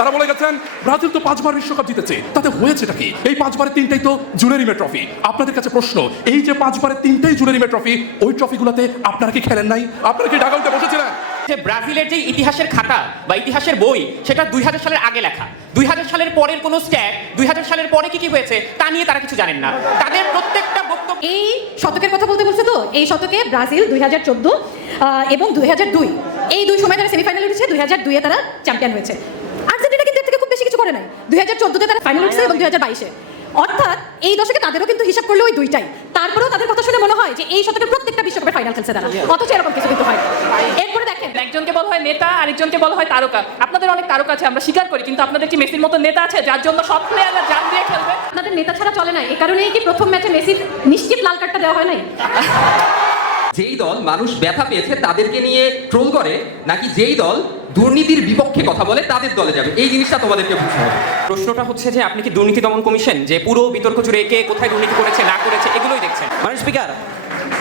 তারা বলে গেছেন ব্রাজিল তো 5 বার বিশ্বকাপ জিতেছে, তাতে হয়েছেটা কি? এই 5 বারে 3টাই তো জুলেরিমে ট্রফি। আপনাদের কাছে প্রশ্ন, এই যে 5 বারে 3টাই জুলেরিমে ট্রফি, ওই ট্রফিগুলোতে আপনারা কি খেলেন নাই? আপনারা কি ডাগাউটে বসেছিলেন? যে ব্রাজিলের যে ইতিহাসের খাতা বা ইতিহাসের বই, সেটা 2000 সালের আগে লেখা। 2000 সালের পরের কোনো স্ট্যাট, 2000 সালের পরে কি কি হয়েছে তা নিয়ে তারা কিছু জানেন না। তাদের প্রত্যেকটা বক্তব্য এই শতকের কথা বলতে বলছে তো, এই শতকে ব্রাজিল 2014 এবং 2002 এই দুই সময় তারা সেমিফাইনালে উঠেছে, 2002-এ তারা চ্যাম্পিয়ন হয়েছে। আর্জেন্টিনা কিন্তু এর থেকে খুব বেশি কিছু করে নাই। 2014-তে তারা ফাইনাল উঠেছে এবং 2022-এ, অর্থাৎ এই দশকে তাদেরও কিন্তু হিসাব করলে ওই দুইটাই। তারপরেও তাদের কথা শুনে মনে হয় যে এই শতকের প্রত্যেকটা বিশ্বকাপের ফাইনাল খেলছে তারা, অথচ এরকম কিছু কিন্তু হয়। এরপরে দেখেন, একজনকে বলা হয় নেতা, আরেকজনকে বলা হয় তারকা। আপনাদের অনেক তারকা আছে, আমরা স্বীকার করি, কিন্তু আপনাদের কি মেসির মতো নেতা আছে যার জন্য সব প্লেয়াররা জান দিয়ে খেলবে? আপনাদের নেতা ছাড়া চলে না, এই কারণেই কি প্রথম ম্যাচে মেসির নিশ্চিত লাল কার্ডটা দেওয়া হয় নাই? যেই দল মানুষ ব্যথা পেয়েছে তাদেরকে নিয়ে ট্রোল করে, নাকি যেই দল দুর্নীতির বিপক্ষে কথা বলে তাদের দলে যাবে, এই জিনিসটা তোমাদেরকে বুঝতে হবে। প্রশ্নটা হচ্ছে যে আপনি কি দুর্নীতি দমন কমিশন যে পুরো বিতর্ক জুড়ে কে কোথায় দুর্নীতি করেছে না করেছে এগুলোই দেখছেন? মাননীয় স্পিকার,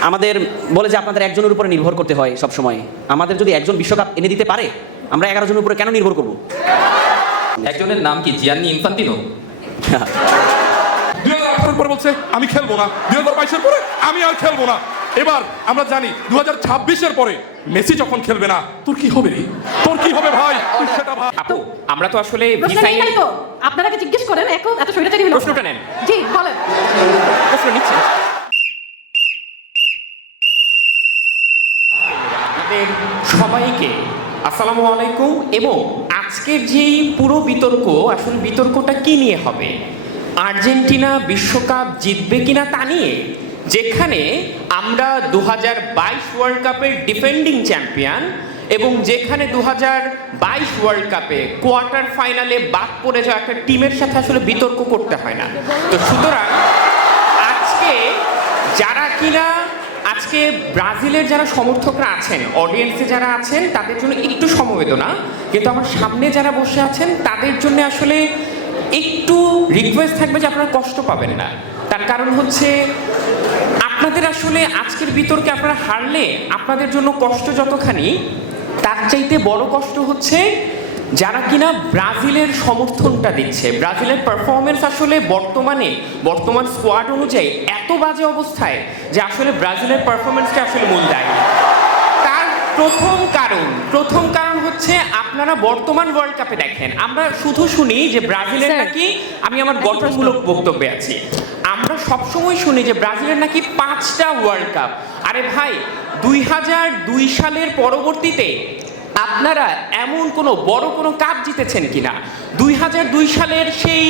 আমাদের বলে যে আপনাদের একজনের উপরে নির্ভর করতে হয় সব সময়। আমাদের যদি একজন বিশ্বকাপ এনে দিতে পারে, আমরা 11 জনের উপরে কেন নির্ভর করব? একজনের নাম কি জিয়ান্নি ইনফান্তিনো? 2018 পরে বলছে আমি খেলবো না, 2022-এর পরে আমি আর খেলবো না। এবার আমরা জানি 2026-এর পরে মেসি যখন খেলবে না, তোর কি হবে রে? তোর কি হবে ভাই? তুই সেটা ভাব। আপু, আমরা তো আসলে প্রশ্ন নেই নাই তো, আপনারা কি জিজ্ঞেস করেন এখন এত শরীরটারি হলো? প্রশ্নটা নেন। জি বলেন। প্রশ্ন নিচ্ছে আপনাদের সবাইকে আসসালামু আলাইকুম। এবং আজকের যেই পুরো বিতর্ক, আসলে বিতর্কটা কি নিয়ে হবে? আর্জেন্টিনা বিশ্বকাপ জিতবে কিনা তা নিয়ে, যেখানে আমরা 2022 ওয়ার্ল্ড কাপের ডিফেন্ডিং চ্যাম্পিয়ন এবং যেখানে 2022 ওয়ার্ল্ড কাপে কোয়ার্টার ফাইনালে বাদ পড়ে যাওয়া একটা টিমের সাথে আসলে বিতর্ক করতে হয় না। তো সুতরাং আজকে যারা কিনা আজকে ব্রাজিলের যারা সমর্থকরা আছেন, অডিয়েন্সে যারা আছেন, তাদের জন্য একটু সমবেদনা, কিন্তু আমার সামনে যারা বসে আছেন তাদের জন্য আসলে একটু রিকোয়েস্ট থাকবে যে আপনারা কষ্ট পাবেন না। তার কারণ হচ্ছে আপনাদের আসলে আজকের বিতর্কে আপনারা হারলে আপনাদের জন্য কষ্ট যতখানি, তার চাইতে বড় কষ্ট হচ্ছে যারা কিনা ব্রাজিলের সমর্থনটা দিচ্ছে। ব্রাজিলের পারফরমেন্স আসলে বর্তমান স্কোয়াড অনুযায়ী এত বাজে অবস্থায় যে আসলে ব্রাজিলের পারফরমেন্সকে আসলে মূল দেয়। তার প্রথম কারণ হচ্ছে আপনারা বর্তমান ওয়ার্ল্ড কাপে দেখেন, আমরা শুধু শুনি যে ব্রাজিলের নাকি, আমি আমার গঠনমূলক বক্তব্যে আছি, আমরা সবসময় শুনি যে ব্রাজিলের নাকি 5টা ওয়ার্ল্ড কাপ। আরে ভাই, 2002 সালের পরবর্তীতে আপনারা এমন কোনো বড় কোনো কাপ জিতেছেন কিনা? 2002 সালের সেই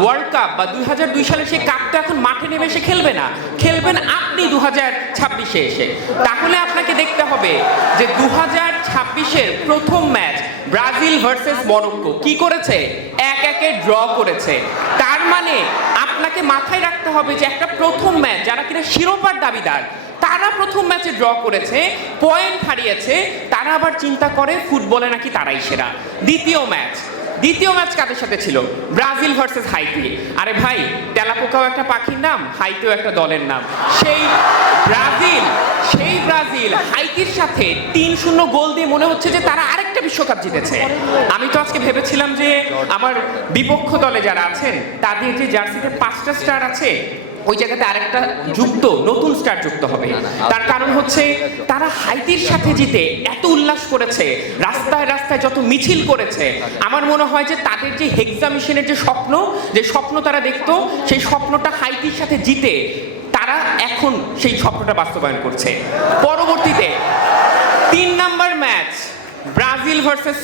ওয়ার্ল্ড কাপ বা 2002 সালের সেই কাপটা এখন মাঠে নেমে এসে খেলবে না, খেলবেন আপনি 2026-এ এসে। তাহলে আপনাকে দেখতে হবে যে 2026-এর প্রথম ম্যাচ ব্রাজিল ভার্সেস মরক্কো কি করেছে? 1-1 ড্র করেছে। তার মানে আপনাকে মাথায় রাখতে হবে যে একটা প্রথম ম্যাচ, যারা কিনা শিরোপার দাবিদার, তারা প্রথম ম্যাচে ড্র করেছে, পয়েন্ট হারিয়েছে, তারা আবার চিন্তা করে ফুটবলে নাকি তারাই সেরা। দ্বিতীয় ম্যাচ কাদের সাথে ছিল? Brazil versus Haiti. আরে ভাই, তেলাপোকাও একটা পাখির নাম, হাইতিও একটা দলের নাম। সেই ব্রাজিল হাইতির সাথে 3-0 গোল দিয়ে মনে হচ্ছে যে তারা আরেকটা বিশ্বকাপ জিতেছে। আমি তো আজকে ভেবেছিলাম যে আমার বিপক্ষ দলে যারা আছেন তাদের যে জার্সিতে 5টা স্টার আছে, ওই জায়গাতে আরেকটা নতুন স্টার যুক্ত হবে। তার কারণ হচ্ছে তারা হাইতির সাথে জিতে এত উল্লাস করেছে, রাস্তায় রাস্তায় যত মিছিল করেছে, আমার মনে হয় যে তাদের যে হেক্সা মিশনের যে স্বপ্ন তারা দেখতো, সেই স্বপ্নটা হাইতির সাথে জিতে তারা এখন সেই স্বপ্নটা বাস্তবায়ন করছে। পরবর্তীতে 3 number match Brazil versus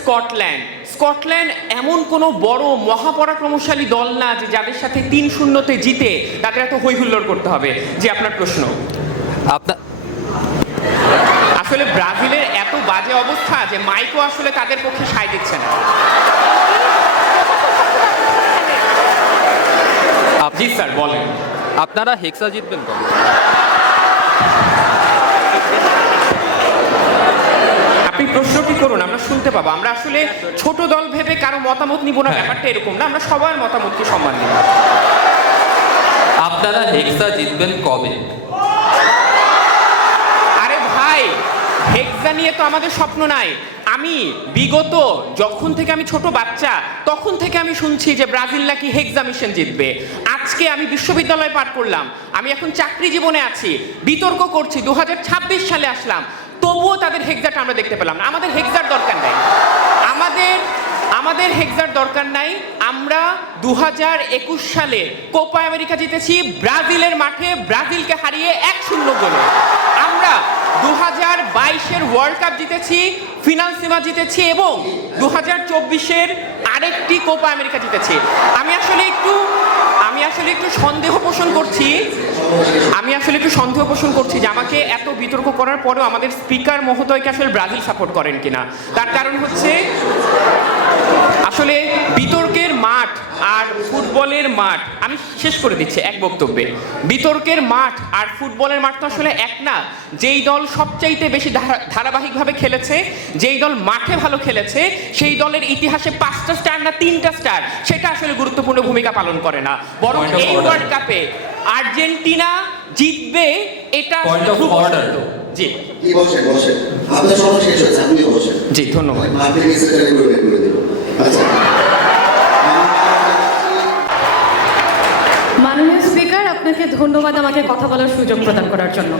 Scotland এমন কোনো বড় মহাপরাক্রমশালী দল না যে যাদের সাথে 3-0-তে জিতে তাদের এত হই হুল্লোড় করতে হবে। যে আপনার প্রশ্ন, আসলে ব্রাজিলের এত বাজে অবস্থা যে মাইকও আসলে তাদের পক্ষে সায় দিচ্ছে না। জি স্যার বলেন। আপনারা হেক্সা জিতবেন কবে? আপনি প্রশ্নটি করুন, আমরা শুনতে পাবো। আমরা আসলে ছোট দল ভেবে কারো মতামত নিব না, ব্যাপারটা এরকম না, আমরা সবার মতামতকে সম্মান দিব। আপনারা হেক্সা জিতবেন কবে? আরে ভাই, হেক্সা নিয়ে তো আমাদের স্বপ্ন নাই। আমি বিগত যখন থেকে আমি ছোট বাচ্চা তখন থেকে আমি শুনছি যে ব্রাজিল নাকি হেক্সা মিশন জিতবে। আজকে আমি বিশ্ববিদ্যালয়ে পার করলাম, আমি এখন চাকরি জীবনে আছি, বিতর্ক করছি, 2026 সালে আসলাম, তবুও তাদের হেক্সাটা আমরা দেখতে পেলাম না। আমাদের হেক্সার দরকার নাই, আমাদের হেক্সার দরকার নাই। আমরা 2021 সালে কোপা আমেরিকা জিতেছি ব্রাজিলের মাঠে, ব্রাজিলকে হারিয়ে 1-0 গোলে। আমরা 2022-এর ওয়ার্ল্ড কাপ জিতেছি, ফিনাল সীমা জিতেছি এবং 2024-এর আরেকটি কোপা আমেরিকা জিতেছি। আমি আসলে একটু সন্দেহ পোষণ করছি যে আমাকে এত বিতর্ক করার পরেও আমাদের স্পিকার মহোদয়কে আসলে ব্রাজিল সাপোর্ট করেন কিনা। তার কারণ হচ্ছে আসলে বিতর্কের মাঠ আর ফুটবলের মাঠ, আমি শেষ করে দিচ্ছি এক বক্তব্যে, বিতর্কের মাঠ আর ফুটবলের মাঠ তো আসলে এক না। যেই দল সবচাইতে বেশি ধারাবাহিকভাবে খেলেছে, যেই দল মাঠে ভালো খেলেছে, সেই দলের ইতিহাসে 5টা স্টার না 3টা স্টার, সেটা আসলে গুরুত্বপূর্ণ ভূমিকা পালন করে না। বরং এই ওয়ার্ল্ড কাপে আর্জেন্টিনা জিতবে এটা জি কি বসেন আপনার সময় শেষ হয়েছে, আপনি বসেন। জি ধন্যবাদ। মার্কেটিং সেক্রেটারি করে দেব। আচ্ছা, মাননীয় স্পিকার, আপনাকে ধন্যবাদ আমাকে কথা বলার সুযোগ প্রদান করার জন্য।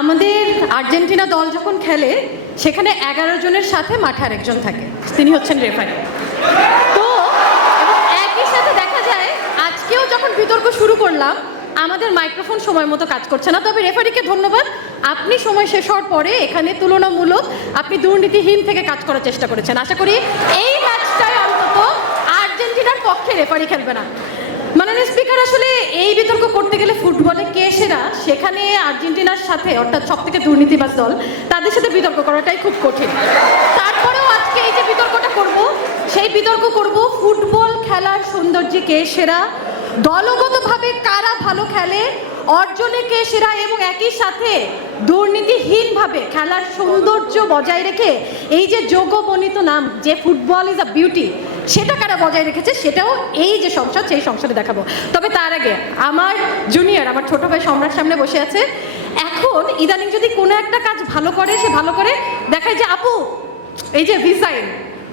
আমাদের আর্জেন্টিনা দল যখন খেলে সেখানে 11 জনের সাথে মাঠে আরেকজন থাকে, তিনি হচ্ছেন রেফারি। তো এবং একই সাথে দেখা যায় আজকেও যখন বিতর্ক শুরু করলাম আমাদের মাইক্রোফোন সময় মতো কাজ করছে না। তবে রেফারিকে ধন্যবাদ, আপনি সময় শেষ হওয়ার পরে এখানে তুলনামূলক আপনি দুর্নীতিহীন থেকে কাজ করার চেষ্টা করেছেন। আশা করি এই ম্যাচটায় অন্তত আর্জেন্টিনার পক্ষে রেফারি খেলবে না। মাননীয় স্পিকার, আসলে এই বিতর্ক করতে গেলে ফুটবলে কে সেরা সেখানে আর্জেন্টিনার সাথে, অর্থাৎ সব থেকে দুর্নীতিবাজ দল, তাদের সাথে বিতর্ক করাটাই খুব কঠিন। তারপরেও আজকে এই যে বিতর্কটা করব, সেই বিতর্ক করব ফুটবল খেলার সৌন্দর্যে কে সেরা, দলগতভাবে কারা ভালো খেলে, অর্জনে কে সেরা, এবং একই সাথে দুর্নীতিহীনভাবে খেলার সৌন্দর্য বজায় রেখে এই যে যোগবর্ণিত নাম যে ফুটবল ইজ আ বিউটি, সেটা কারা বজায় রেখেছে সেটাও এই যে সংসদ, সেই সংসদে দেখাবো। তবে তার আগে আমার জুনিয়র, আমার ছোট ভাই সম্রাট সামনে বসে আছে। এখন ইদানিং যদি কোনো একটা কাজ ভালো করে, সে ভালো করে দেখায় যে আপু এই যে ভিসাইন,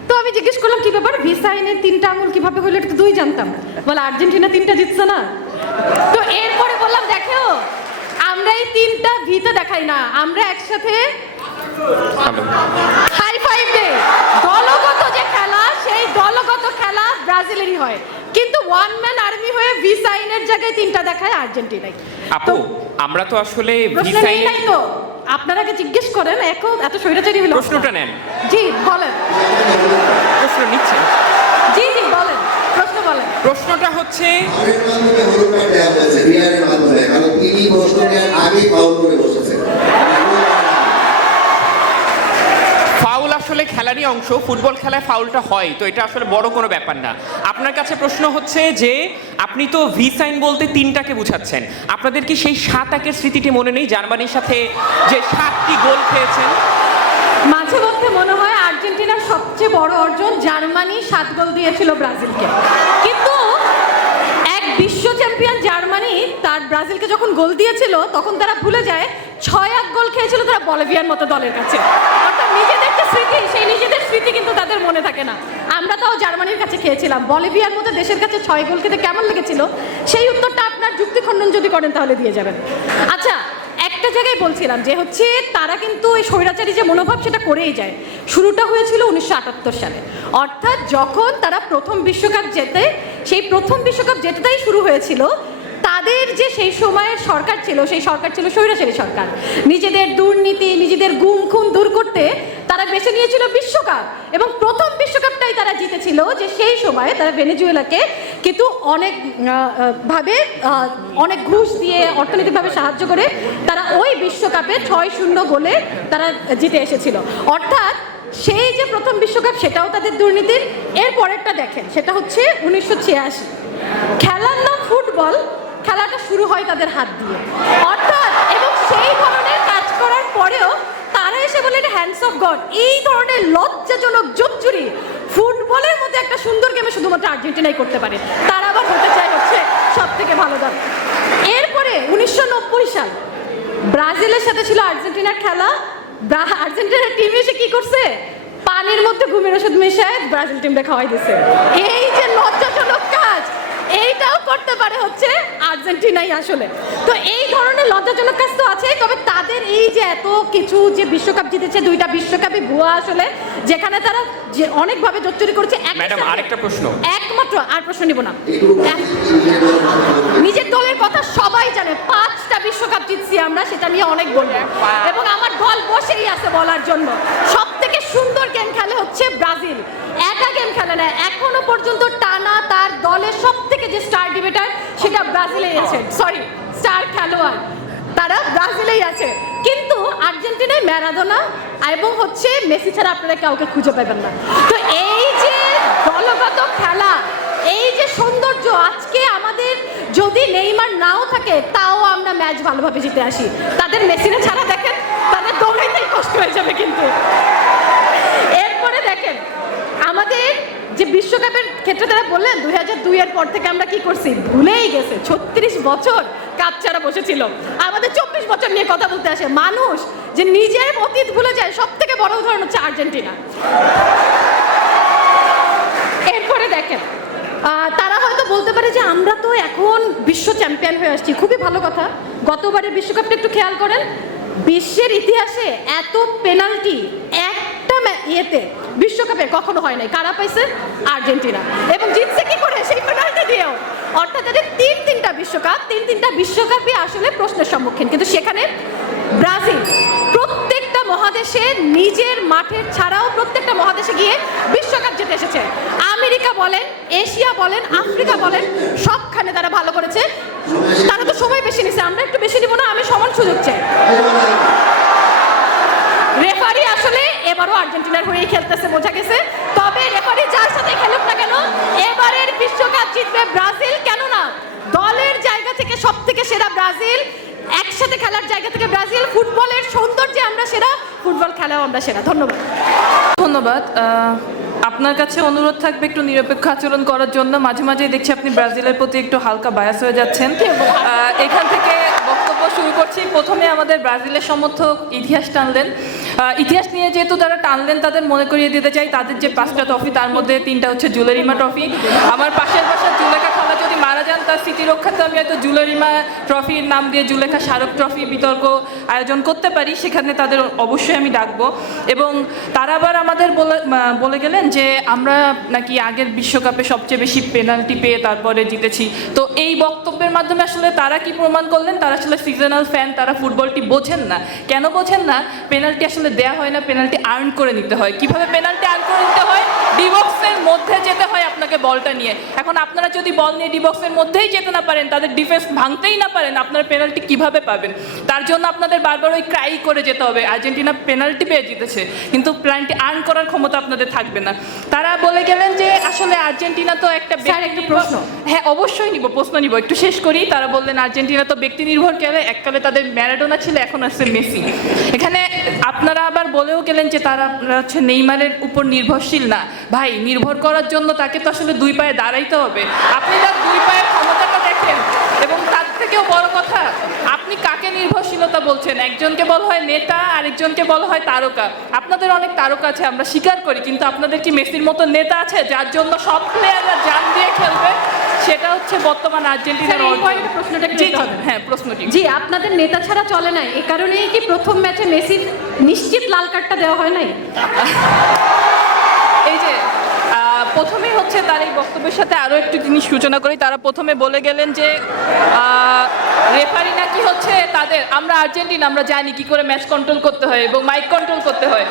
তো আমি জিজ্ঞেস করলাম কি ব্যাপার, ভিসাইনের 3টা আঙুল কিভাবে হলো, এটা তো 2 জানতাম, বলে আর্জেন্টিনা 3টা জিতছে না। তো এরপরে বললাম দেখো আমরা এই 3টা ভিতে দেখাই না, আমরা একসাথে হাই ফাইভ দে। দলগত যে খেলা, সেই দলগত খেলা ব্রাজিলেরই হয়, কিন্তু ওয়ান ম্যান আর্মি হয়ে ভিসাইনের জায়গায় 3টা দেখায় আর্জেন্টিনায়। আপু আমরা তো আসলে ভিসাইনের তো আপনারা আগে জিজ্ঞেস করেন, এত স্বৈরাচারী হলো। প্রশ্নটা নেন। জি বলেন। প্রশ্ন নিচ্ছেন? জি বলেন, প্রশ্ন বলেন। প্রশ্নটা হচ্ছে ফাউলের মাধ্যমে হলুদ কার্ড দেওয়া হয়েছে, বিআরের মাধ্যমে, কারণ তিনি প্রশ্ন নেওয়ার আগেই ফাউল করে বসেছেন। ফাউল আসলে খেলারই অংশ, ফুটবল খেলায় ফাউলটা হয়, তো এটা আসলে বড় কোনো ব্যাপার না। আপনার কাছে প্রশ্ন হচ্ছে যে আপনি তো ভি সাইন বলতে 3টাকে বুঝাচ্ছেন, আপনাদের কি সেই 7-1-এর স্মৃতিটি মনে নেই, জার্মানির সাথে যে 7টি গোল খেয়েছেন? মাঝে মধ্যে মনে হয় আর্জেন্টিনার সবচেয়ে বড় অর্জন জার্মানি 7 গোল দিয়েছিল ব্রাজিলকে, কিন্তু এক বিশ্ব চ্যাম্পিয়ন জার্মানি তার ব্রাজিলকে যখন গোল দিয়েছিল তখন তারা ভুলে যায় 6-1 গোল খেয়েছিল তারা বলিভিয়ার মতো দলের কাছে। অর্থাৎ নিজেদের যে স্মৃতি, সেই নিজেদের স্মৃতি কিন্তু তাদের মনে থাকে না। আমরা তাও জার্মানির কাছে খেয়েছিলাম, বলিভিয়ার মতো দেশের কাছে 6 গোল খেতে কেমন লেগেছিল সেই উত্তরটা আপনার যুক্তি খণ্ডন যদি করেন তাহলে দিয়ে যাবেন। আচ্ছা, একটা জায়গায় বলছিলাম যে হচ্ছে তারা কিন্তু এই স্বৈরাচারী যে মনোভাব সেটা করেই যায়। শুরুটা হয়েছিল 1978 সালে, অর্থাৎ যখন তারা প্রথম বিশ্বকাপ জেতে, সেই প্রথম বিশ্বকাপ জেতেটাই শুরু হয়েছিল তাদের যে সেই সময়ের সরকার ছিল, সেই সরকার ছিল স্বৈরাচারী সরকার। নিজেদের দুর্নীতি, নিজেদের গুম খুন দূর করতে তারা বেছে নিয়েছিল বিশ্বকাপ, এবং প্রথম বিশ্বকাপটাই তারা জিতেছিল, যে সেই সময় তারা ভেনেজুয়েলাকে কিন্তু অনেক ঘুষ দিয়ে অর্থনৈতিকভাবে সাহায্য করে তারা ওই বিশ্বকাপে 6-0 গোলে তারা জিতে এসেছিল। অর্থাৎ সেই যে প্রথম বিশ্বকাপ সেটাও তাদের দুর্নীতির। এর পরেরটা দেখেন, সেটা হচ্ছে 1986, খেলার নাম ফুটবল, খেলাটা শুরু হয় তাদের হাত দিয়ে, অর্থাৎ এবং সেই ধরনের কাজ করার পরেও তারা এসে বলে এটা হ্যান্ডস অফ গড। এই ধরনের লজ্জাজনক জোচ্চুরি ফুটবলের মধ্যে একটা সুন্দর গেমে শুধুমাত্র আর্জেন্টিনাই করতে পারে, তারা আবার হতে চায় হচ্ছে সব থেকে ভালো দল। এরপরে 1990 সাল ব্রাজিলের সাথে ছিল আর্জেন্টিনার খেলা, আর্জেন্টিনার টিম এসে কি করছে, পানির মধ্যে ঘুমের ওষুধ মিশায় ব্রাজিল টিমটা খাওয়াই দিছে। এই যে লজ্জাজনক কাজ, এইটাও করতে পারে হচ্ছে আর্জেন্টিনাই আসলে। তো এই ধরনের লজ্জাজনক কাজ তো আছেই, তবে তাদের এই যে এত কিছু যে বিশ্বকাপ জিতেছে, 2টা বিশ্বকাপই ভুয়া আসলে, যেখানে তারা যে অনেকভাবে জোচ্চুরি করেছে। ম্যাডাম আরেকটা প্রশ্ন, একমাত্র আর প্রশ্ন নিব না, নিজের দলের কথা সবাই জানে, 5টা বিশ্বকাপ জিতছি আমরা, সেটা নিয়ে অনেক বলবো এবং আমার দল বসেই আছে বলার জন্য। সব থেকে সুন্দর গেম খেলে হচ্ছে ব্রাজিল, একা গেম খেলে না, এখনো পর্যন্ত টানা তার দলের সব থেকে যে স্টার ডিবেটার সেটা ব্রাজিলেই আছে, সরি স্টার খেলোয়াড় তারা ব্রাজিলেই আছে। কিন্তু আর্জেন্টিনায় ম্যারাডোনা এবং হচ্ছে মেসি ছাড়া আপনারা কাউকে খুঁজে পাবেন না। তো এই যে দলগত খেলা, এই যে সৌন্দর্য, আজকে আমাদের যদি নেইমার নাও থাকে তাও আমরা ম্যাচ ভালোভাবে জিতে আসি। তাদের মেসিরা ছাড়া দেখেন তাদের দৌড়াইতেই কষ্ট হয়ে যাবে। কিন্তু এরপরে দেখেন আমাদের যে বিশ্বকাপের ক্ষেত্রে তারা বললেন 2002 এর পর থেকে আমরা কি করছি, ভুলেই গেছে। 36 বছর কাপ ছাড়া বসেছিল, আমাদের 24 বছর নিয়ে কথা বলতে আসে মানুষ, যে নিজের অতীত ভুলে যায়। সব থেকে বড় উদাহরণ হচ্ছে আর্জেন্টিনা। এরপরে দেখেন তারা হয়তো বলতে পারে যে আমরা তো এখন বিশ্ব চ্যাম্পিয়ন হয়ে আসছি, খুবই ভালো কথা। গতবারের বিশ্বকাপটা একটু খেয়াল করেন, বিশ্বের ইতিহাসে এত পেনাল্টি একটা ইয়েতে বিশ্বকাপে কখনো হয় নাই। কারা পাইছে? আর্জেন্টিনা। এবং জিতছে কি করে? সেই পেনাল্টি দিয়েও। অর্থাৎ তাদের তিনটা বিশ্বকাপই আসলে প্রশ্নের সম্মুখীন। কিন্তু সেখানে ব্রাজিল প্রত্যেকটা মহাদেশে নিজের মাঠের ছাড়াও প্রত্যেকটা মহাদেশে গিয়ে বিশ্বকাপ জিতে এসেছে। আমেরিকা বলেন, এশিয়া বলেন, আফ্রিকা বলেন, সবখানে তারা ভালো করেছে। তারা তো সময় বেশি নিছে, আমরা একটু বেশি নিব না? আমি সমান সুযোগ চাই। রেফারি আসলে এবারও আর্জেন্টিনার হয়েই খেলতেছে, বোঝা গেছে। তবে রেফারি যার সাথে খেলুক না কেন, এবারের বিশ্বকাপ জিতবে ব্রাজিল। কেননা দলের জায়গা থেকে সব থেকে সেরা ব্রাজিল, একসাথে খেলার জায়গা থেকে ব্রাজিল, ফুটবলের সৌন্দর্যে আমরা সেরা, ফুটবল খেলাও আমরা সেরা। ধন্যবাদ। ধন্যবাদ। আপনার কাছে অনুরোধ থাকবে একটু নিরপেক্ষ আচরণ করার জন্য। মাঝে মাঝে দেখছি আপনি ব্রাজিলের প্রতি একটু হালকা বায়াস হয়ে যাচ্ছেন। এখান থেকে বক্তব্য শুরু করছি। প্রথমে আমাদের ব্রাজিলের সমর্থক ইতিহাস টানলেন। ইতিহাস নিয়ে যেহেতু তারা টানলেন, তাদের মনে করিয়ে দিতে চাই তাদের যে 5টা ট্রফি, তার মধ্যে 3টা হচ্ছে জুলেরিমা ট্রফি। আমার পাশের বাসার জুলেখা খালা যদি মারা যান, তার স্মৃতি রক্ষার্থে আমি হয়তো জুলেরিমা ট্রফির নাম দিয়ে জুলেখা স্মারক ট্রফি বিতর্ক আয়োজন করতে পারি, সেখানে তাদের অবশ্যই আমি ডাকবো। এবং তারা আবার আমাদের বলে গেলেন যে আমরা নাকি আগের বিশ্বকাপে সবচেয়ে বেশি পেনাল্টি পেয়ে তারপরে জিতেছি। তো এই বক্তব্যের মাধ্যমে আসলে তারা কি প্রমাণ করলেন? তারা আসলে সিজনাল ফ্যান, তারা ফুটবলটি বোঝেন না। কেন বোঝেন না? পেনাল্টি আসলে দেয়া হয় না, পেনাল্টি আর্ন করে নিতে হয়। কিভাবে পেনাল্টি আর্ন করে নিতে হয়? ডিবক্সের মধ্যে যেতে হয় আপনাকে বলটা নিয়ে। এখন আপনারা যদি বল নিয়ে ডিবক্সের মধ্যেই যেতে না পারেন, তাদের ডিফেন্স ভাঙতেই না পারেন, আপনারা পেনাল্টি কিভাবে পাবেন? তার জন্য আপনাদের বারবার ওই ক্রাই করে যেতে হবে। আর্জেন্টিনা পেনাল্টি পেয়ে জিতেছে, কিন্তু পেনাল্টি আর্ন করার ক্ষমতা আপনাদের থাকবে না। তারা বলে গেলেন যে আসলে আর্জেন্টিনা তো একটা প্রশ্ন। হ্যাঁ অবশ্যই নিব, প্রশ্ন নিব, একটু শেষ করি। তারা বললেন আর্জেন্টিনা তো ব্যক্তি নির্ভর খেলে, এককালে তাদের ম্যারাডোনা ছিল, এখন আসছে মেসি। এখানে আপনারা আবার বলেও গেলেন যে তারা হচ্ছে নেইমারের উপর নির্ভরশীল না। ভাই, নির্ভর করার জন্য তাকে তো আসলে 2 পায়ে দাঁড়াইতে হবে। আপনি তার 2 পায়ের ক্ষমতাটা দেখেন। এবং তার থেকেও বড় কথা, আপনি কাকে নির্ভরশীলতা বলছেন? একজনকে বলা হয় নেতা, আরেকজনকে বলা হয় তারকা। আপনাদের অনেক তারকা আছে, আমরা স্বীকার করি, কিন্তু আপনাদের কি মেসির মতো নেতা আছে যার জন্য সব প্লেয়াররা জান দিয়ে খেলবে? সেটা হচ্ছে বর্তমান আর্জেন্টিনার প্রশ্নটা হ্যাঁ, প্রশ্নটি জি, আপনাদের নেতা ছাড়া চলে নাই, এ কারণেই কি প্রথম ম্যাচে মেসির নিশ্চিত লাল কার্ডটা দেওয়া হয় নাই? এই যে প্রথমেই হচ্ছে তার এই বক্তব্যের সাথে আরও একটু জিনিস সূচনা করি। তারা প্রথমে বলে গেলেন যে রেফারি নাকি হচ্ছে তাদের, আমরা আর্জেন্টিনা, আমরা জানি কি করে ম্যাচ কন্ট্রোল করতে হয় এবং মাইক কন্ট্রোল করতে হয়।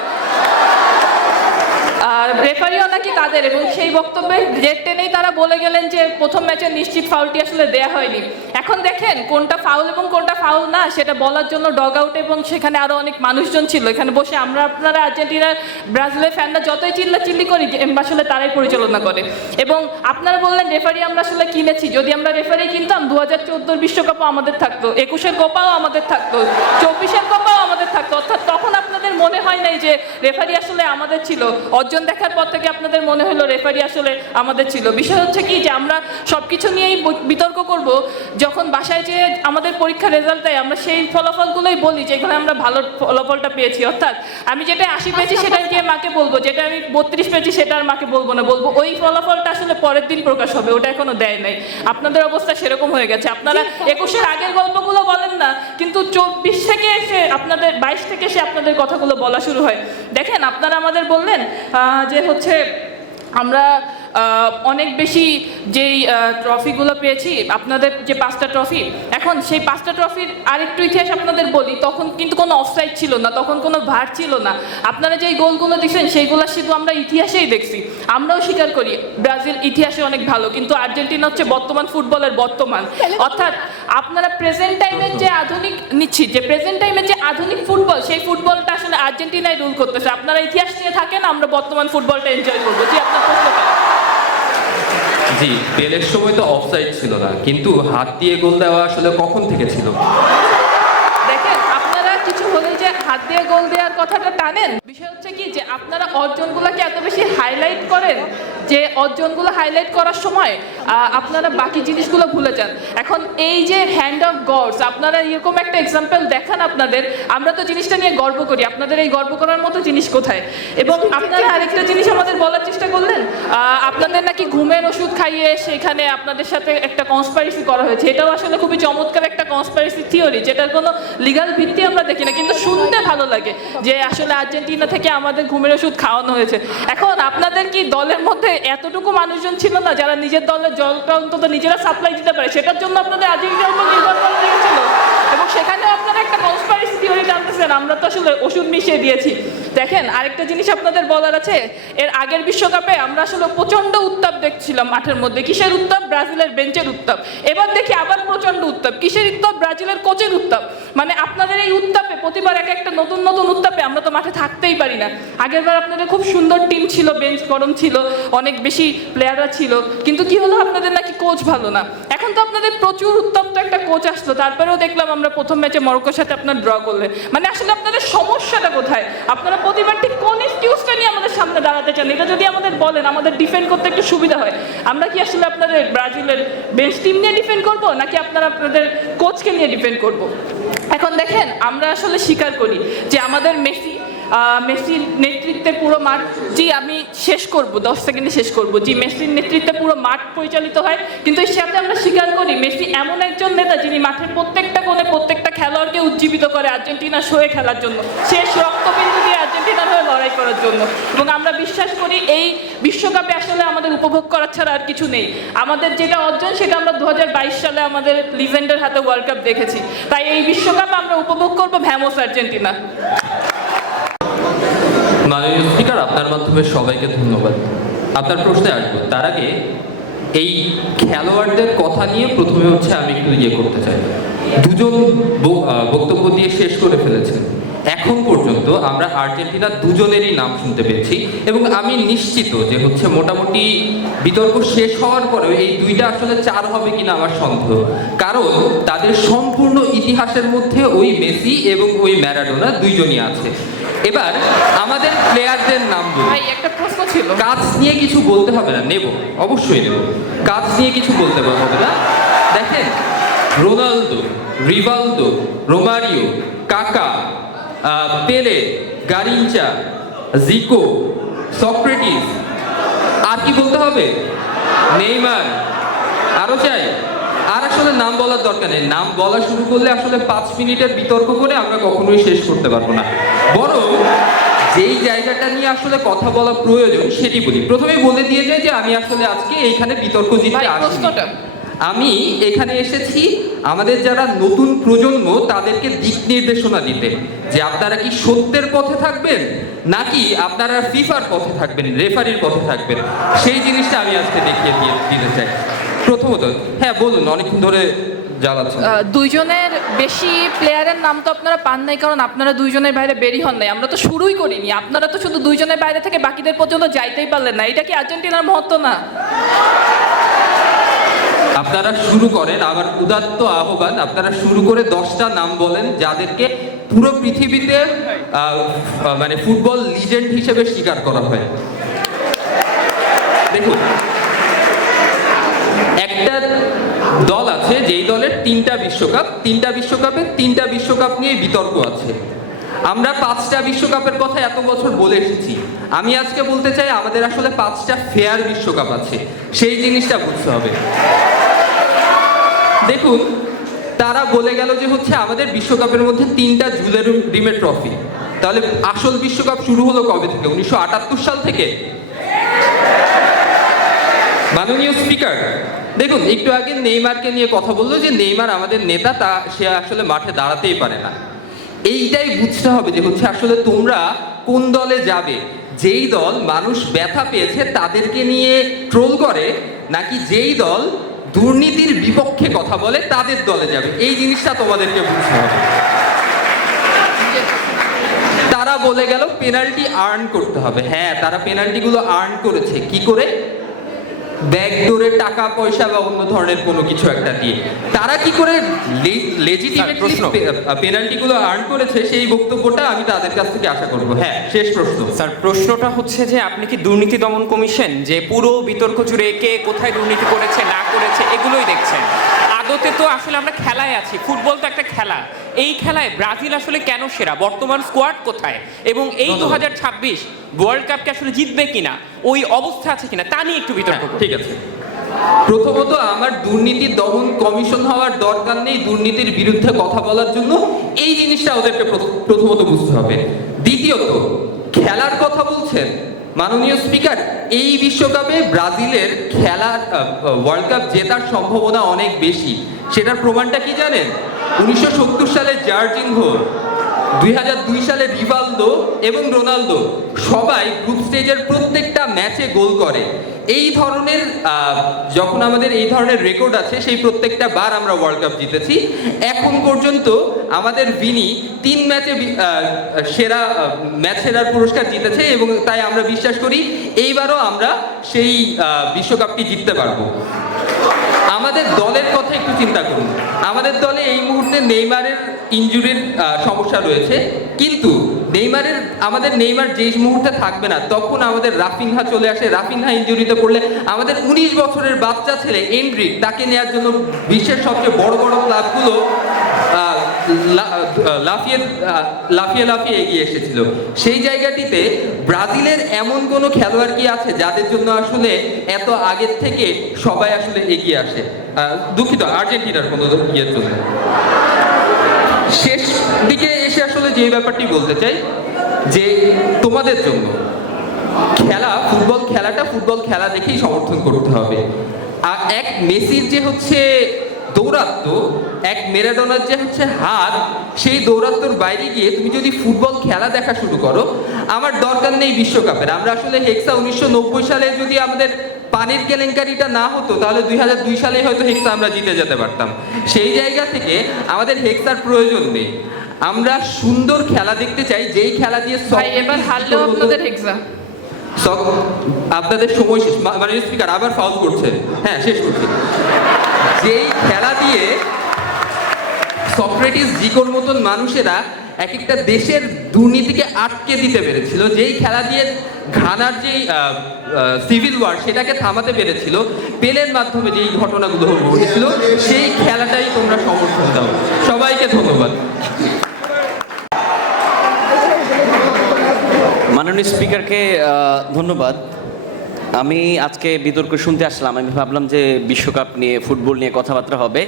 রেফারিও নাকি তাদের, এবং সেই বক্তব্যে জেট টেনেই তারা বলে গেলেন যে প্রথম ম্যাচের নিশ্চিত ফাউলটি আসলে দেয়া হয়নি। এখন দেখেন কোনটা ফাউল এবং কোনটা ফাউল না সেটা বলার জন্য ডগ আউট এবং সেখানে আরও অনেক মানুষজন ছিল এখানে বসে। আপনারা আর্জেন্টিনার ব্রাজিলের ফ্যানরা যতই চিল্লাচিল্লি করি, আসলে তারাই পরিচালনা করে। এবং আপনারা বললেন রেফারি আমরা আসলে কিনেছি। যদি আমরা রেফারি কিনতাম 2014 বিশ্বকাপও আমাদের থাকতো, 21-এর কোপাও আমাদের থাকতো, 24-এর কোপাও আমাদের থাকতো। অর্থাৎ তখন আপনাদের মনে হয় নাই যে রেফারি আসলে আমাদের ছিল। অর্জন অর্জন দেখার পর থেকে আপনাদের মনে হলো রেফারি আসলে আমাদের ছিল। বিষয় হচ্ছে কি যে আমরা সবকিছু নিয়েই বিতর্ক করব, যখন বাসায় যে আমাদের পরীক্ষার রেজাল্ট দেয় আমরা সেই ফলাফলগুলোই বলি যেখানে আমরা ভালো ফলাফলটা পেয়েছি। অর্থাৎ আমি যেটা 80 পেয়েছি সেটা গিয়ে মাকে বলবো, যেটা আমি 32 পেয়েছি সেটা আর মাকে বলবো না, বলবো ওই ফলাফলটা আসলে পরের দিন প্রকাশ হবে, ওটা এখনো দেয় নাই। আপনাদের অবস্থা সেরকম হয়ে গেছে। আপনারা 21-এর আগের গল্পগুলো বলেন না, কিন্তু 24 থেকে এসে আপনাদের 22 থেকে এসে আপনাদের কথাগুলো বলা শুরু হয়। দেখেন আপনারা আমাদের বললেন যে হচ্ছে আমরা অনেক বেশি যেই ট্রফিগুলো পেয়েছি, আপনাদের যে 5টা ট্রফি, এখন সেই 5টা ট্রফির আরেকটু ইতিহাস আপনাদের বলি। তখন কিন্তু কোনো অফসাইড ছিল না, তখন কোনো ভার ছিল না। আপনারা যেই গোলগুলো দেখছেন সেইগুলো শুধু আমরা ইতিহাসেই দেখছি। আমরাও স্বীকার করি ব্রাজিল ইতিহাসে অনেক ভালো, কিন্তু আর্জেন্টিনা হচ্ছে বর্তমান ফুটবলের বর্তমান। অর্থাৎ আপনারা প্রেজেন্ট টাইমের যে আধুনিক নিচ্ছি, যে প্রেজেন্ট টাইমের যে আধুনিক ফুটবল, সেই ফুটবলটা আসলে আর্জেন্টিনাই রুল করতেছে। আপনারা ইতিহাস নিয়ে থাকেন, আমরা বর্তমান ফুটবলটা এনজয় করবো। জি, আপনার প্রশ্ন কেন? জি, পেলের সময় তো অফসাইড ছিল না, কিন্তু হাত দিয়ে গোল দেওয়া আসলে কখন থেকে ছিল? দেখেন আপনারা কিছু হলেই যে হাত দিয়ে গোল দেওয়ার কথাটা টানেন। বিষয় হচ্ছে কি যে আপনারা অর্জনগুলোকে এত বেশি হাইলাইট করেন যে অর্জনগুলো হাইলাইট করার সময় আপনারা বাকি জিনিসগুলো ভুলে যান। এখন এই যে হ্যান্ড অফ গডস, আপনারা এরকম একটা এক্সাম্পল দেখান আপনাদের, আমরা তো জিনিসটা নিয়ে গর্ব করি। আপনাদের এই গর্ব করার মতো জিনিস কোথায়? এবং আপনারা আরেকটা জিনিস আমাদের বলার চেষ্টা করলেন, আপনাদের নাকি ঘুমের ওষুধ খাইয়ে সেখানে আপনাদের সাথে একটা কনস্পাইরেসি করা হয়েছে। এটাও আসলে খুবই চমৎকার একটা কনস্পাইরেসি থিওরি, যেটার কোনো লিগাল ভিত্তি আমরা দেখি না, কিন্তু শুনতে ভালো লাগে যে আসলে আর্জেন্টিনা থেকে আমাদের ঘুমের ওষুধ খাওয়ানো হয়েছে। এখন আপনাদের কি দলের মধ্যে এতটুকু মানুষজন ছিল না যারা নিজের দলের জলটা অন্তত নিজেরা সাপ্লাই দিতে পারে? সেটার জন্য আপনাদের আর্জেন্টিনার উপর নির্ভর করা লেগেছিল, এবং সেখানেও আপনারা একটা কনস্পাইরেসি থিওরি জানতেছেন আমরা তো আসলে ওষুধ মিশিয়ে দিয়েছি। দেখেন আরেকটা জিনিস আপনাদের বলার আছে, এর আগের বিশ্বকাপে আমরা আসলে প্রচন্ড উত্তাপ দেখছিলাম মাঠের মধ্যে। কিসের উত্তাপ? ব্রাজিলের বেঞ্চের উত্তাপ। এবার দেখি আবার প্রচন্ড উত্তাপ। কিসের উত্তাপ? ব্রাজিলের কোচের উত্তাপ। মানে আপনাদের এই উত্তাপে প্রতিবার এক একটা নতুন নতুন উত্তাপে আমরা তো মাঠে থাকতেই পারি না। আগেরবার আপনাদের খুব সুন্দর টিম ছিল, বেঞ্চ গরম ছিল, অনেক বেশি প্লেয়াররা ছিল, কিন্তু কি হলো? আপনাদের নাকি কোচ ভালো না। এখন তো আপনাদের প্রচুর উত্তপ্ত একটা কোচ আসলো, তারপরেও দেখলাম আমরা প্রথম ম্যাচে মরক্কোর সাথে আপনার ড্র করলেন। মানে আসলে আপনাদের সমস্যাটা কোথায়? আপনারা প্রতিবার ঠিক কোন এক্সকিউজটা নিয়ে আমাদের সামনে দাঁড়াতে চান? এটা যদি আমাদের বলেন আমাদের ডিফেন্ড করতে একটু সুবিধা হয়। আমরা কি আসলে আপনাদের ব্রাজিলের বেঞ্চ টিম নিয়ে ডিফেন্ড করব, নাকি আপনারা আপনাদের কোচকে নিয়ে ডিফেন্ড করব? এখন দেখেন আমরা আসলে স্বীকার করি যে আমাদের মেসির নেতৃত্বে পুরো মাঠ, জি আমি শেষ করব 10 সেকেন্ডে শেষ করব, জি মেসির নেতৃত্বে পুরো মাঠ পরিচালিত হয়, কিন্তু এর সাথে আমরা স্বীকার করি মেসি এমন একজন নেতা যিনি মাঠের প্রত্যেকটা কোণে প্রত্যেকটা খেলোয়াড়কে উজ্জীবিত করে আর্জেন্টিনার হয়ে খেলার জন্য, শেষ রক্তবিন্দু দিয়ে আর্জেন্টিনার হয়ে লড়াই করার জন্য। এবং আমরা বিশ্বাস করি এই বিশ্বকাপে আসলে আমাদের উপভোগ করার ছাড়া আর কিছু নেই। আমাদের যেটা অর্জন সেটা আমরা 2022 সালে আমাদের লিজেন্ডের হাতে ওয়ার্ল্ড কাপ দেখেছি। তাই এই বিশ্বকাপ আমরা উপভোগ করব ভ্যামোস আর্জেন্টিনা। মাননীয় স্পিকার, আপনার মাধ্যমে সবাইকে ধন্যবাদ। আপনার প্রশ্নে আসবো তার আগে এই খেলোয়াড়দের কথা নিয়ে প্রথমে হচ্ছে আমি একটু করতে চাই। দুজন বক্তব্য দিয়ে শেষ করে ফেলেছেন। এখন পর্যন্ত আমরা আর্জেন্টিনার দুজনেরই নাম শুনতে পেয়েছি, এবং আমি নিশ্চিত যে হচ্ছে মোটামুটি বিতর্ক শেষ হওয়ার পরেও এই দুইটা আসলে 4 হবে কিনা আমার সন্দেহ, কারণ তাদের সম্পূর্ণ ইতিহাসের মধ্যে ওই মেসি এবং ওই ম্যারাডোনা দুইজনই আছে। এবার আমাদের প্লেয়ারদের নাম বলি। ভাই একটা প্রশ্ন ছিল, কাজ নিয়ে কিছু বলতে হবে না, নেব অবশ্যই নেব, কাজ নিয়ে কিছু বলতে হবে না। দেখেন রোনালদো, রিভালদো, রোমারিও, কাকা, পেলে, গারিঞ্চা, জিকো, সক্রেটিস, আর কি বলতে হবে? নেইমার, আরো চাই? আর আসলে নাম বলার দরকার নেই। নাম বলা শুরু করলে আসলে 5 মিনিটের বিতর্ক করে আমরা কখনোই শেষ করতে পারবো না। বরং যেই জায়গাটা নিয়ে আসলে কথা বলা প্রয়োজন সেটি বলি। প্রথমেই বলে দিয়ে যাই যে আমি আসলে আজকে এইখানে বিতর্ক জিততে আসিনি। আমি এখানে এসেছি আমাদের যারা নতুন প্রজন্ম তাদেরকে দিক নির্দেশনা দিতে, যে আপনারা কি সত্যের পথে থাকবেন নাকি আপনারা ফিফার পথে থাকবেন, রেফারির পথে থাকবেন, সেই জিনিসটা আমি আজকে দেখিয়ে দিতে চাই। প্রথমত হ্যাঁ বলুন, অনেকক্ষণ ধরে জ্বালাচ্ছেন। দুইজনের বেশি প্লেয়ারের নাম তো আপনারা পান নাই, কারণ আপনারা দুইজনের বাইরে বেরই হন নাই। আমরা তো শুরুই করিনি, আপনারা তো শুধু দুইজনের বাইরে থেকে বাকিদের পর্যন্ত যাইতেই পারলেন না। এটা কি আর্জেন্টিনার মহত্ব না? আপনারা শুরু করেন, আবার উদাত্ত আহ্বান, আপনারা শুরু করে 10টা নাম বলেন যাদেরকে পুরো পৃথিবীতে মানে ফুটবল লিজেন্ড হিসেবে স্বীকার করা হয়। একটা দল আছে যেই দলের 3টা বিশ্বকাপ, 3টা বিশ্বকাপে 3টা বিশ্বকাপ নিয়ে বিতর্ক আছে। আমরা 5টা বিশ্বকাপের কথা এত বছর বলে এসেছি, আমি আজকে বলতে চাই আমাদের আসলে 5টা ফেয়ার বিশ্বকাপ আছে, সেই জিনিসটা বুঝতে হবে। দেখুন, তারা বলে গেল যে হচ্ছে আমাদের বিশ্বকাপের মধ্যে 3টা জুলে রিমে ট্রফি। তাহলে আসল বিশ্বকাপ শুরু হলো কবে থেকে? 1978 সাল থেকে। মাননীয় স্পিকার, দেখুন একটু আগে নেইমারকে নিয়ে কথা বললো যে নেইমার আমাদের নেতা, তা সে আসলে মাঠে দাঁড়াতেই পারে না। এইটাই বুঝতে হবে যে হচ্ছে আসলে তোমরা কোন দলে যাবে। যেই দল মানুষ ব্যথা পেয়েছে তাদেরকে নিয়ে ট্রোল করে, নাকি যেই দল দুর্নীতির বিপক্ষে কথা বলে তাদের দলে যাবে, এই জিনিসটা তোমাদেরকে বুঝতে হবে। তারা বলে গেল পেনাল্টি আর্ন করতে হবে। হ্যাঁ, তারা পেনাল্টিগুলো আর্ন করেছে কি করে? ব্যাগ ধরে টাকা পয়সা বা অন্য ধরনের কোনো কিছু একটা দিয়ে। তারা কি করে লেজিটিমেটলি পেনাল্টিগুলো আর্ন করেছে, সেই বক্তব্যটা আমি তাদের কাছ থেকে আশা করব। হ্যাঁ, শেষ প্রশ্ন। স্যার, প্রশ্নটা হচ্ছে যে আপনি কি দুর্নীতি দমন কমিশন যে পুরো বিতর্ক জুড়ে কে কোথায় দুর্নীতি করেছে না করেছে এগুলোই দেখছেন? আদতে তো আসলে আমরা খেলায় আছি, ফুটবল তো একটা খেলা। এই খেলায় ব্রাজিল আসলে কেন সেরা, বর্তমান স্কোয়াড কোথায়, এবং এই 2026 ওয়ার্ল্ড কাপকে আসলে জিতবে কিনা, ওই অবস্থা আছে কিনা, তা নিয়ে একটু বিতর্ক করুন। ঠিক আছে, প্রথমত আমার দুর্নীতি দমন কমিশন হওয়ার দরকার নেই দুর্নীতির বিরুদ্ধে কথা বলার জন্য, এই জিনিসটা ওদেরকে প্রথমত বুঝতে হবে। দ্বিতীয়ত, খেলার কথা বলছেন মাননীয় স্পিকার, এই বিশ্বকাপে ব্রাজিলের খেলার ওয়ার্ল্ড কাপ জেতার সম্ভাবনা অনেক বেশি। সেটার প্রমাণটা কি জানেন? 1970 সালে জার্জিনহো, 2002 সালে রিভালদো এবং রোনালদো সবাই গ্রুপ স্টেজের প্রত্যেকটা ম্যাচে গোল করে। এই ধরনের যখন আমাদের এই ধরনের রেকর্ড আছে, সেই প্রত্যেকটা বার আমরা ওয়ার্ল্ড কাপ জিতেছি। এখন পর্যন্ত আমাদের ভিনি 3 ম্যাচে সেরার পুরস্কার জিতেছে, এবং তাই আমরা বিশ্বাস করি এইবারও আমরা সেই বিশ্বকাপটি জিততে পারবো। আমাদের দলের কথা একটু চিন্তা করুন। আমাদের দলে এই মুহূর্তে নেইমারের ইনজুরির সমস্যা রয়েছে, কিন্তু আমাদের নেইমার যে মুহূর্তে থাকবে না, তখন আমাদের রাফিনহা চলে আসে। রাফিনহা ইনজুরিতে পড়লে আমাদের 19 বছরের বাচ্চা ছেলে এন্ড্রিক, তাকে নেওয়ার জন্য বিশ্বের সবচেয়ে বড় বড় ক্লাবগুলো লাফিয়ে এগিয়ে এসেছিল। সেই জায়গাটিতে ব্রাজিলের এমন কোনো খেলোয়াড় কি আছে যাদের জন্য আসলে এত আগের থেকে সবাই আসলে এগিয়ে আসে? দুঃখিত, আর্জেন্টিনার কোনো ইয়ের জন্য। শেষ দিকে এসে আসলে যে ব্যাপারটি বলতে চাই, যে তোমাদের জন্য ফুটবল খেলা দেখেই সমর্থন করতে হবে। আর এক মেসির যে হচ্ছে দৌরাত্ম, এক ম্যারাডোনার যে হচ্ছে হাত, সেই দৌরাত্মর বাইরে গিয়ে তুমি যদি ফুটবল খেলা দেখা শুরু করো, আমার দরকার নেই বিশ্বকাপের। আমরা আসলে হেক্সা 1990 সালে যদি আমাদের পানির কেলেঙ্কারিটা না হতো, তাহলে 2002 সালে হয়তো হেক্সা আমরা জিতে যেতে পারতাম। সেই জায়গা থেকে আমাদের হেক্সার প্রয়োজন নেই। আমরা সুন্দর খেলা দেখতে চাই, যেই খেলা দিয়ে এবার হারলেও আপনাদের হেক্সা। আপনাদের সময় শেষ। মাননীয় স্পিকার আবার ফাউল করছেন। হ্যাঁ, শেষ করছি। যেই খেলা দিয়ে সক্রেটিস, জিকোর মতন মানুষেরা এক একটা দেশের দুর্নীতিকে আটকে দিতে পেরেছিল, যেই খেলা দিয়ে ঘানার যেই সিভিল ওয়ার সেটাকে থামাতে পেরেছিল, পেলের মাধ্যমে যেই ঘটনাগুলো ঘটেছিল, সেই খেলাটাই তোমরা সমর্থন দাও। সবাইকে ধন্যবাদ। মাননীয় স্পিকারকে ধন্যবাদ। আমি আজকে বিতর্ক শুনতে আসলাম। আমি ভাবলাম যে বিশ্বকাপ নিয়ে, ফুটবল নিয়ে কথাবার্তা হবে,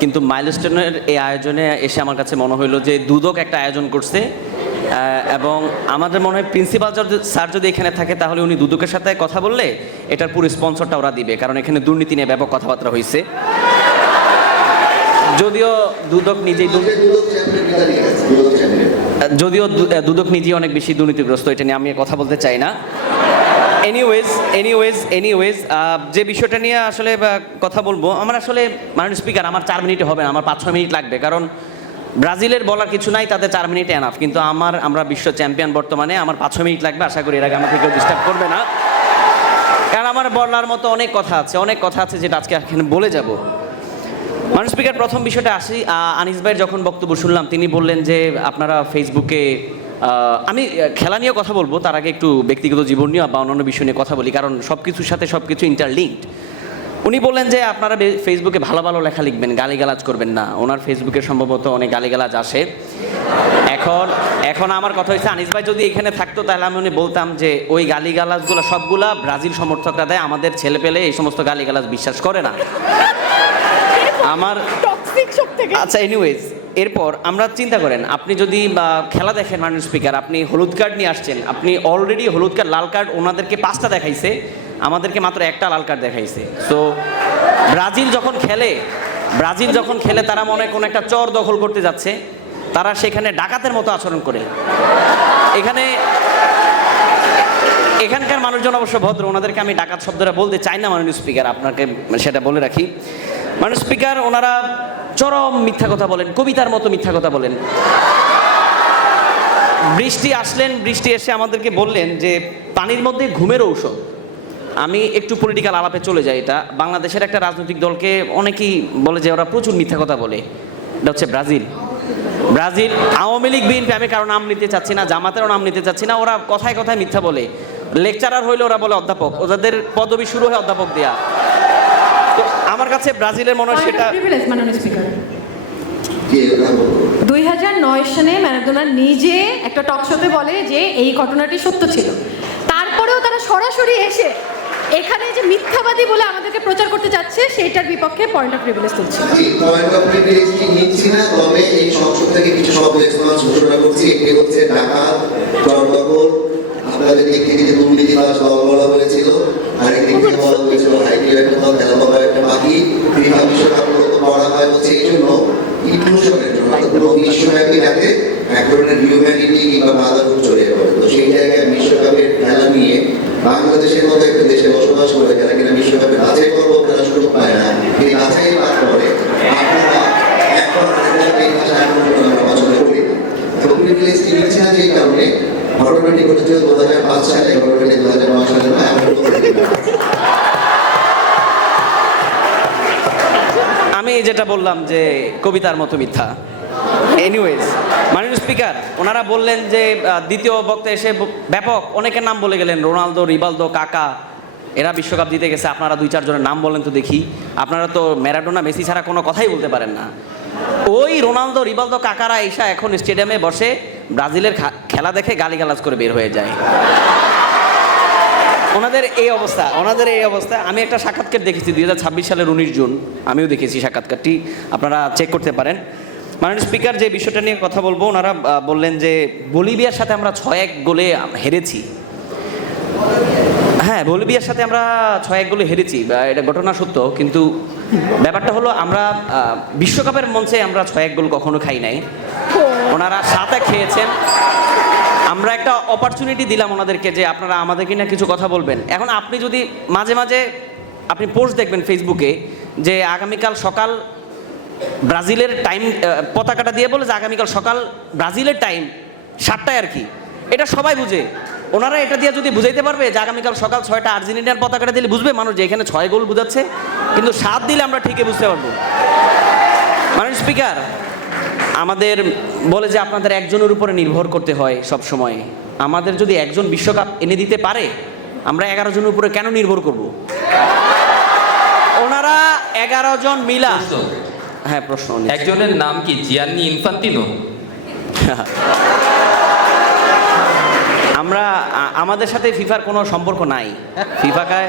কিন্তু মাইলস্টোনের এই আয়োজনে এসে আমার কাছে মনে হলো যে দুদক একটা আয়োজন করছে, এবং আমাদের মনে হয় প্রিন্সিপাল স্যার যদি এখানে থাকে তাহলে উনি দুদকের সাথে কথা বললে এটার পুরো স্পন্সরটা ওরা দিবে, কারণ এখানে দুর্নীতি নিয়ে ব্যাপক কথাবার্তা হয়েছে। যদিও দুদক নিজেই অনেক বেশি দুর্নীতিগ্রস্ত, এটা নিয়ে আমি কথা বলতে চাই না। এনিওয়েজ যে বিষয়টা নিয়ে আসলে কথা বলবো, আমার আসলে মাননীয় স্পিকার, আমার 4 মিনিটে হবে না, আমার 5-6 মিনিট লাগবে, কারণ ব্রাজিলের বলার কিছু নাই, তাদের 4 মিনিটে এনাফ। কিন্তু আমরা বিশ্ব চ্যাম্পিয়ন বর্তমানে, আমার 5-6 মিনিট লাগবে। আশা করি এর আগে আমাকে কেউ ডিস্টার্ব করবে না, কারণ আমার বলার মতো অনেক কথা আছে যেটা আজকে এখানে বলে যাব। মাননীয় স্পিকার, প্রথম বিষয়টা আসি। আনিস ভাইয়ের যখন বক্তব্য শুনলাম, তিনি বললেন যে আপনারা ফেসবুকে, আমি খেলা নিয়ে কথা বলবো, তার আগে একটু ব্যক্তিগত জীবন নিয়ে বা অন্যান্য বিষয় নিয়ে কথা বলি, কারণ সব কিছুর সাথে সব কিছু ইন্টারলিঙ্কড। উনি বললেন যে আপনারা ফেসবুকে ভালো ভালো লেখা লিখবেন, গালিগালাজ করবেন না। ওনার ফেসবুকে সম্ভবত অনেক গালিগালাজ আসে। এখন আমার কথা হচ্ছে, আনিস ভাই যদি এখানে থাকতো তাহলে আমি উনি বলতাম যে ওই গালিগালাজগুলো সবগুলা ব্রাজিল সমর্থকরা দেয়, আমাদের ছেলেপেলে এই সমস্ত গালিগালাজ বিশ্বাস করে না। আমার আচ্ছা, এনিওয়েজ, এরপর আমরা চিন্তা করেন, আপনি যদি খেলা দেখেন মাননীয় স্পিকার, আপনি হলুদ কার্ড নিয়ে আসছেন, আপনি অলরেডি হলুদ কার্ড, লাল কার্ড ওনাদেরকে 5টা দেখাইছে, আমাদেরকে মাত্র একটা লাল কার্ড দেখাইছে। সো ব্রাজিল যখন খেলে তারা মনে হয় কোনো একটা চর দখল করতে যাচ্ছে, তারা সেখানে ডাকাতের মতো আচরণ করে। এখানকার মানুষজন অবশ্য ভদ্র, ওনাদেরকে আমি ডাকাত শব্দটা বলতে চাই না মাননীয় স্পিকার, আপনাকে সেটা বলে রাখি। মাননীয় স্পিকার, ওনারা চরম মিথ্যা কথা বলেন, কবিতার মতো মিথ্যা কথা বলেন। বৃষ্টি এসে আমাদেরকে বললেন যে পানির মধ্যে ঘুমের ঔষধ। আমি একটু পলিটিক্যাল আলাপে চলে যাই। এটা বাংলাদেশের একটা রাজনৈতিক দলকে অনেকেই বলে যে ওরা প্রচুর মিথ্যা কথা বলে, এটা হচ্ছে ব্রাজিল। আওয়ামী লীগ, বিএনপি, আমি কারো নাম নিতে চাচ্ছি না, জামাতেরও নাম নিতে চাচ্ছি না, ওরা কথায় কথায় মিথ্যা বলে। লেকচারার হইলে ওরা বলে অধ্যাপক, ওদের পদবি শুরু হয় অধ্যাপক দেয়া। তো আমার কাছে ব্রাজিলের মনে হয় সেটা 2009 সালে ম্যারাডোনা নিজে একটা টক শোতে বলে যে এই ঘটনাটি সত্য ছিল, তারপরেও তারা সরাসরি এসে এখানে যে মিথ্যাবাদী বলে আমাদেরকে প্রচার করতে যাচ্ছে সেটার বিপক্ষে পয়েন্ট অফ প্রিভিলেজ তুলছে। পয়েন্ট অফ প্রিভিলেজ নিচ্ছি না, তবে এই সংসদ থেকে কিছু শব্দ ঘোষণা করছি। একটি হচ্ছে ডাকাত, চরদখল, আপনাদের দিক থেকে যে দুর্নীতিবাজ দল বলা হয়েছিল, আরেক দিক থেকে বলা হয়েছিল হাইটির একটা দল, খেলাধুলা একটা বাকি, ফিফা বিশ্বকাপ করা হয় হচ্ছে এই জন্য ইনক্লুশনের জন্য, পুরো বিশ্বব্যাপী যাতে এক ধরনের হিউম্যানিটি কিংবা ব্রাদারহুড ছড়িয়ে পড়ে। তো সেই জায়গায় বিশ্বকাপের খেলা নিয়ে বাংলাদেশের মতো একটা দেশে বসবাস করে যারা কিনা বিশ্বকাপে বাছাই পর্ব খেলার সুযোগ পায় না, এই বাছাই বাদ করে আপনারা এখন এই ভাষায় আমরা পছন্দ করি না। এবং প্রিভিলেজটি নিচ্ছে না যেই কারণে ঘটনাটি ঘটেছিল 2005 সালে, ঘটনাটি 2009 সালে নয়। আমি যেটা বললাম যে কবিতার মতো মিথ্যা। এনিওয়েজ, মাননীয় স্পিকার, ওনারা বললেন যে দ্বিতীয় বক্তা এসে ব্যাপক অনেকের নাম বলে গেলেন, রোনালদো, রিভালদো, কাকা, এরা বিশ্বকাপ জিতে গেছে। আপনারা 2-4 জনের নাম বলেন তো দেখি। আপনারা তো ম্যারাডোনা, মেসি ছাড়া কোনো কথাই বলতে পারেন না। ওই রোনালদো, রিভালদো, কাকারা এসা এখন স্টেডিয়ামে বসে ব্রাজিলের খেলা দেখে গালিগালাজ করে বের হয়ে যায়। ওনাদের এই অবস্থা। আমি একটা সাক্ষাৎকার দেখেছি 2026 সালের 19 জুন, আমিও দেখেছি সাক্ষাৎকারটি, আপনারা চেক করতে পারেন। মাননীয় স্পিকার, যে বিষয়টা নিয়ে কথা বলবো, ওনারা বললেন যে বলিভিয়ার সাথে আমরা 6-1 গোলে হেরেছি। হ্যাঁ, বলিভিয়ার সাথে আমরা 6-1 গোলে হেরেছি, এটা ঘটনা সত্য, কিন্তু ব্যাপারটা হলো আমরা বিশ্বকাপের মঞ্চে আমরা 6-1 গোল কখনো খাই নাই, ওনারা 7-1 খেয়েছেন। আমরা একটা অপরচুনিটি দিলাম ওনাদেরকে যে আপনারা আমাদেরকে না কিছু কথা বলবেন। এখন আপনি যদি মাঝে মাঝে আপনি পোস্ট দেখবেন ফেসবুকে যে আগামীকাল সকাল ব্রাজিলের টাইম, পতাকাটা দিয়ে বলে যে আগামীকাল সকাল ব্রাজিলের টাইম 7টায় আর কি, এটা সবাই বুঝে। ওনারা এটা দিয়ে যদি বুঝাইতে পারবে যে আগামীকাল সকাল 6টা আর্জেন্টিনার পতাকাটা দিলে বুঝবে মানুষ যে এখানে 6 গোল বুঝাচ্ছে, কিন্তু 7 দিলে আমরা ঠিকই বুঝতে পারবো। মাননীয় স্পিকার, আমাদের বলে যে আপনাদের একজনের উপরে নির্ভর করতে হয় সব সময়। আমাদের যদি একজন বিশ্বকাপ এনে দিতে পারে, আমরা 11 জনের উপরে কেন নির্ভর করব? ওনারা 11 জন মিলা। হ্যাঁ, প্রশ্ন। একজনের নাম কি জিয়ান্নি ইনফান্তিনো? আমাদের সাথে ফিফার কোনো সম্পর্ক নাই। ফিফাকে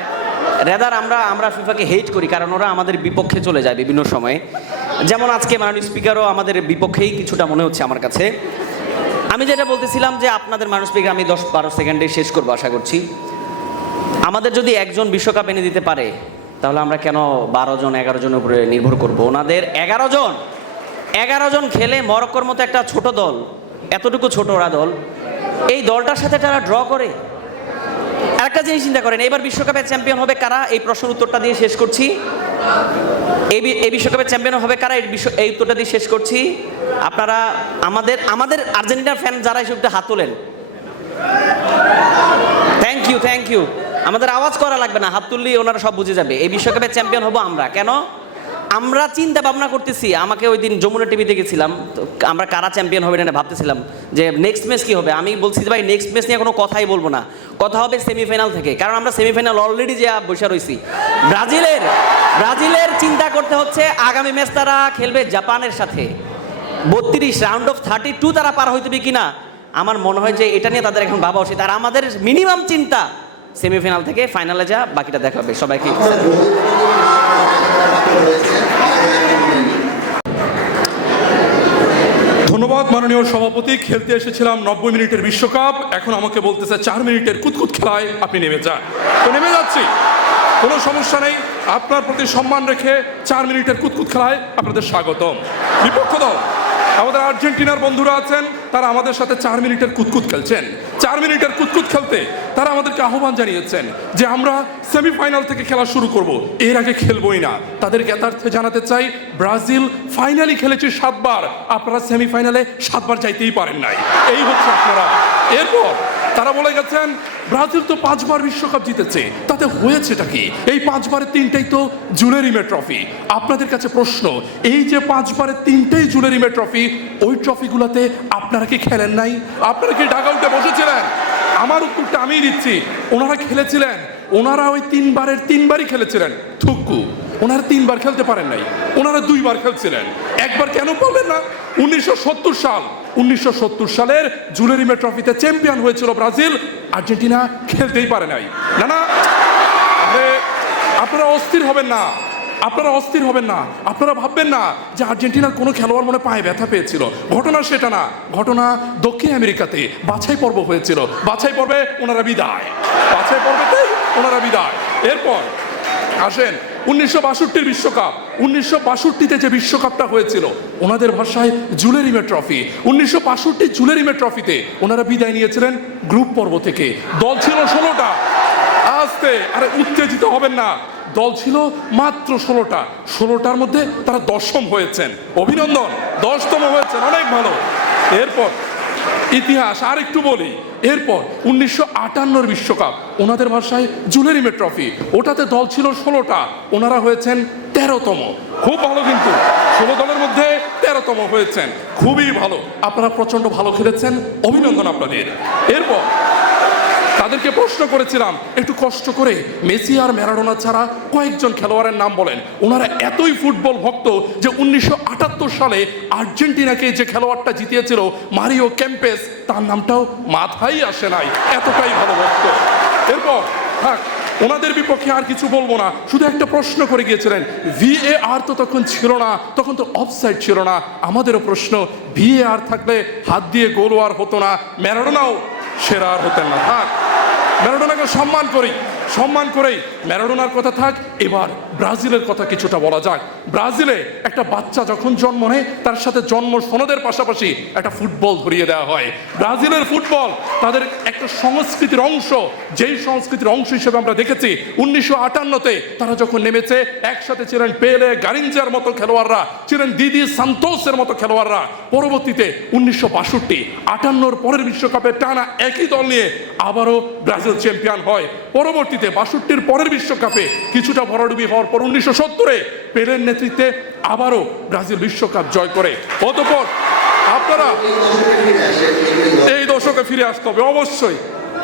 রেদার আমরা ফিফাকে হেট করি, কারণ ওরা আমাদের বিপক্ষে চলে যায় বিভিন্ন সময়ে। যেমন আজকে মাননীয় স্পিকারও আমাদের বিপক্ষেই কিছুটা মনে হচ্ছে আমার কাছে। আমি যেটা বলতেছিলাম যে আপনাদের মাননীয় স্পিকার, আমি 10-12 সেকেন্ডে শেষ করবো আশা করছি। আমাদের যদি একজন বিশ্বকাপ এনে দিতে পারে, তাহলে আমরা কেন 12 জন 11 জনের উপরে নির্ভর করব? ওনাদের 11 জন খেলে মরক্কোর মতো একটা ছোট দল, এতটুকু ছোট ওরা দল, এই দলটার সাথে তারা ড্র করে। আরেকটা জিনিস চিন্তা করেন, এবার বিশ্বকাপের চ্যাম্পিয়ন হবে কারা? এই প্রশ্নের উত্তরটা দিয়ে শেষ করছি। এই বিশ্বকাপের চ্যাম্পিয়ন হবে কারা? এই উত্তরটা দিয়ে শেষ করছি। আপনারা আমাদের আর্জেন্টিনার ফ্যান যারা এসব হাত তোলেন, থ্যাংক ইউ। আমাদের আওয়াজ করা লাগবে না, হাত তুললেই ওনারা সব বুঝে যাবে। এই বিশ্বকাপের চ্যাম্পিয়ন হবো আমরা। কেন? আমরা চিন্তা ভাবনা করতেছি, আমাকে ওই দিন যমুনা টিভিতে গেছিলাম, তো আমরা কারা চ্যাম্পিয়ন হবে না ভাবতেছিলাম যে নেক্সট ম্যাচ কী হবে। আমি বলছি যে ভাই নেক্সট ম্যাচ নিয়ে কোনো কথাই বলবো না, কথা হবে সেমিফাইনাল থেকে, কারণ আমরা সেমিফাইনাল অলরেডি যে বসে রয়েছি। ব্রাজিলের চিন্তা করতে হচ্ছে আগামী ম্যাচ তারা খেলবে জাপানের সাথে, 32 রাউন্ড অফ 32 তারা পার হইতে হবে কিনা আমার মনে হয় যে এটা নিয়ে তাদের এখন ভাবা উচিত। আর আমাদের মিনিমাম চিন্তা সেমিফাইনাল থেকে ফাইনালে যা, বাকিটা দেখা হবে। সবাইকে আপনার হয়েছে ধন্যবাদ মাননীয় সভাপতি। খেলতে এসেছিলাম 90 মিনিটের বিশ্বকাপ, এখন আমাকে বলতেছে 4 মিনিটের কুতকুত খেলায় আপনি নেমে যান। তো নেমে যাচ্ছি, কোনো সমস্যা নেই। আপনার প্রতি সম্মান রেখে 4 মিনিটের কুতকুত খেলায় আপনাদের স্বাগতম। বিপক্ষ দল আমাদের আর্জেন্টিনার বন্ধুরা আছেন, তারা আমাদের সাথে 4 মিনিটের কুতকুত খেলছেন। 4 মিনিটের কুতকুত খেলতে তারা আমাদেরকে আহ্বান জানিয়েছেন যে আমরা সেমিফাইনাল থেকে খেলা শুরু করব, এর আগে খেলবই না। তাদের জ্ঞাতার্থে জানাতে চাই, ব্রাজিল ফাইনালি খেলেছে 7 বার, আপনারা সেমিফাইনালে 7 বার যাইতেই পারেন নাই, এই হচ্ছে আপনারা। এরপর তারা বলে গেছেন ব্রাজিল তো 5 বার বিশ্বকাপ জিতেছে, তাতে হয়েছেটা কি? এই 5 বারের 3টাই তো জুলেরিমে ট্রফি। আপনাদের কাছে প্রশ্ন, এই যে 5 বারের 3টাই জুলেরিমে ট্রফি, ওই ট্রফিগুলোতে আপনারা কি খেলেন নাই? আপনারা কি ডাগ আউটে বসেছিলেন? আমার উত্তরটা আমিই দিচ্ছি, ওনারা খেলেছিলেন। ওনারা ওই 3 বারের 3 বারই খেলেছিলেন। থুক্কু, ওনারা 3 বার খেলতে পারেন নাই, ওনারা 2 বার খেলছিলেন। একবার কেন পারলেন না? 1970 সালের জুলেরিমে ট্রফিতে চ্যাম্পিয়ন হয়েছিল ব্রাজিল, আর্জেন্টিনা খেলতেই পারে নাই। না, আরে আপনারা অস্থির হবেন না, আপনারা ভাববেন না যে আর্জেন্টিনার কোনো খেলোয়াড় মনে পায়ে ব্যথা পেয়েছিল। ঘটনা সেটা না, ঘটনা দক্ষিণ আমেরিকাতে বাছাই পর্ব হয়েছিল, বাছাই পর্বে ওনারা বিদায়, এরপর আসেন 1962 বিশ্বকাপ। 1962 যে বিশ্বকাপটা হয়েছিল, ওনাদের ভাষায় জুলেরিমে ট্রফি। 1962 জুলেরিমে ট্রফিতে ওনারা বিদায় নিয়েছিলেন গ্রুপ পর্ব থেকে। দল ছিল 16টা। আস্তে, আরে উত্তেজিত হবেন না, দল ছিল মাত্র 16টার মধ্যে তারা 10ম হয়েছেন। অভিনন্দন, 10তম হয়েছেন, অনেক ভালো। এরপর ইতিহাস আর একটু বলি, এরপর 1958 বিশ্বকাপ, ওনাদের ভাষায় জুলেরিমে ট্রফি, ওটাতে দল ছিল 16টা, ওনারা হয়েছেন 13তম। খুব ভালো, কিন্তু 16 দলের মধ্যে 13তম হয়েছেন, খুবই ভালো। আপনারা প্রচন্ড ভালো খেলেছেন, অভিনন্দন আপনাদের। এরপর তাদেরকে প্রশ্ন করেছিলাম, একটু কষ্ট করে মেসি আর ম্যারাডোনা ছাড়া কয়েকজন খেলোয়াড়ের নাম বলেন। ওনারা এতই ফুটবল ভক্ত যে 1978 সালে আর্জেন্টিনাকে যে খেলোয়াড়টা জিতিয়েছিল মারিও কেম্পেস, তার নামটাও মাথায় আসে নাই, এতটাই ভালো ভক্ত। এরপর থাক, ওনাদের বিপক্ষে আর কিছু বলবো না, শুধু একটা প্রশ্ন করে গিয়েছিলেন, VAR তো তখন ছিল না, তখন তো অফসাইড ছিল না। আমাদেরও প্রশ্ন, VAR থাকলে হাত দিয়ে গোল আর হতো না, ম্যারাডোনাও সেরা আর হতেন না। থাক, ম্যারাডোনাকে সম্মান করেই ম্যারাডোনার কথা থাক। এবার ব্রাজিলের কথা কিছুটা বলা যাক। ব্রাজিলে একটা বাচ্চা যখন জন্ম নেয়, তার সাথে জন্ম সনদের পাশাপাশি একটা ফুটবল ধরিয়ে দেওয়া হয়। ব্রাজিলের ফুটবল তাদের একটা সংস্কৃতির অংশ, যেই সংস্কৃতির অংশ হিসেবে আমরা দেখেছি 1958-তে তারা যখন নেমেছে, একসাথে ছিলেন পেলে, গারিঞ্জার মতো খেলোয়াড়রা, ছিলেন দিদি সান্তোসের মতো খেলোয়াড়রা। পরবর্তীতে 1962-58 পরের বিশ্বকাপে টানা একই দল নিয়ে আবারও ব্রাজিল চ্যাম্পিয়ন হয়। পরবর্তীতে 62 পরের বিশ্বকাপে কিছুটা ভরাডুবি হওয়ার পর 1970-এ পেলের নেতৃত্বে আবারও ব্রাজিল বিশ্বকাপ জয় করে। অতঃপর আপনারা এই দশকে ফিরে আসতে হবে অবশ্যই।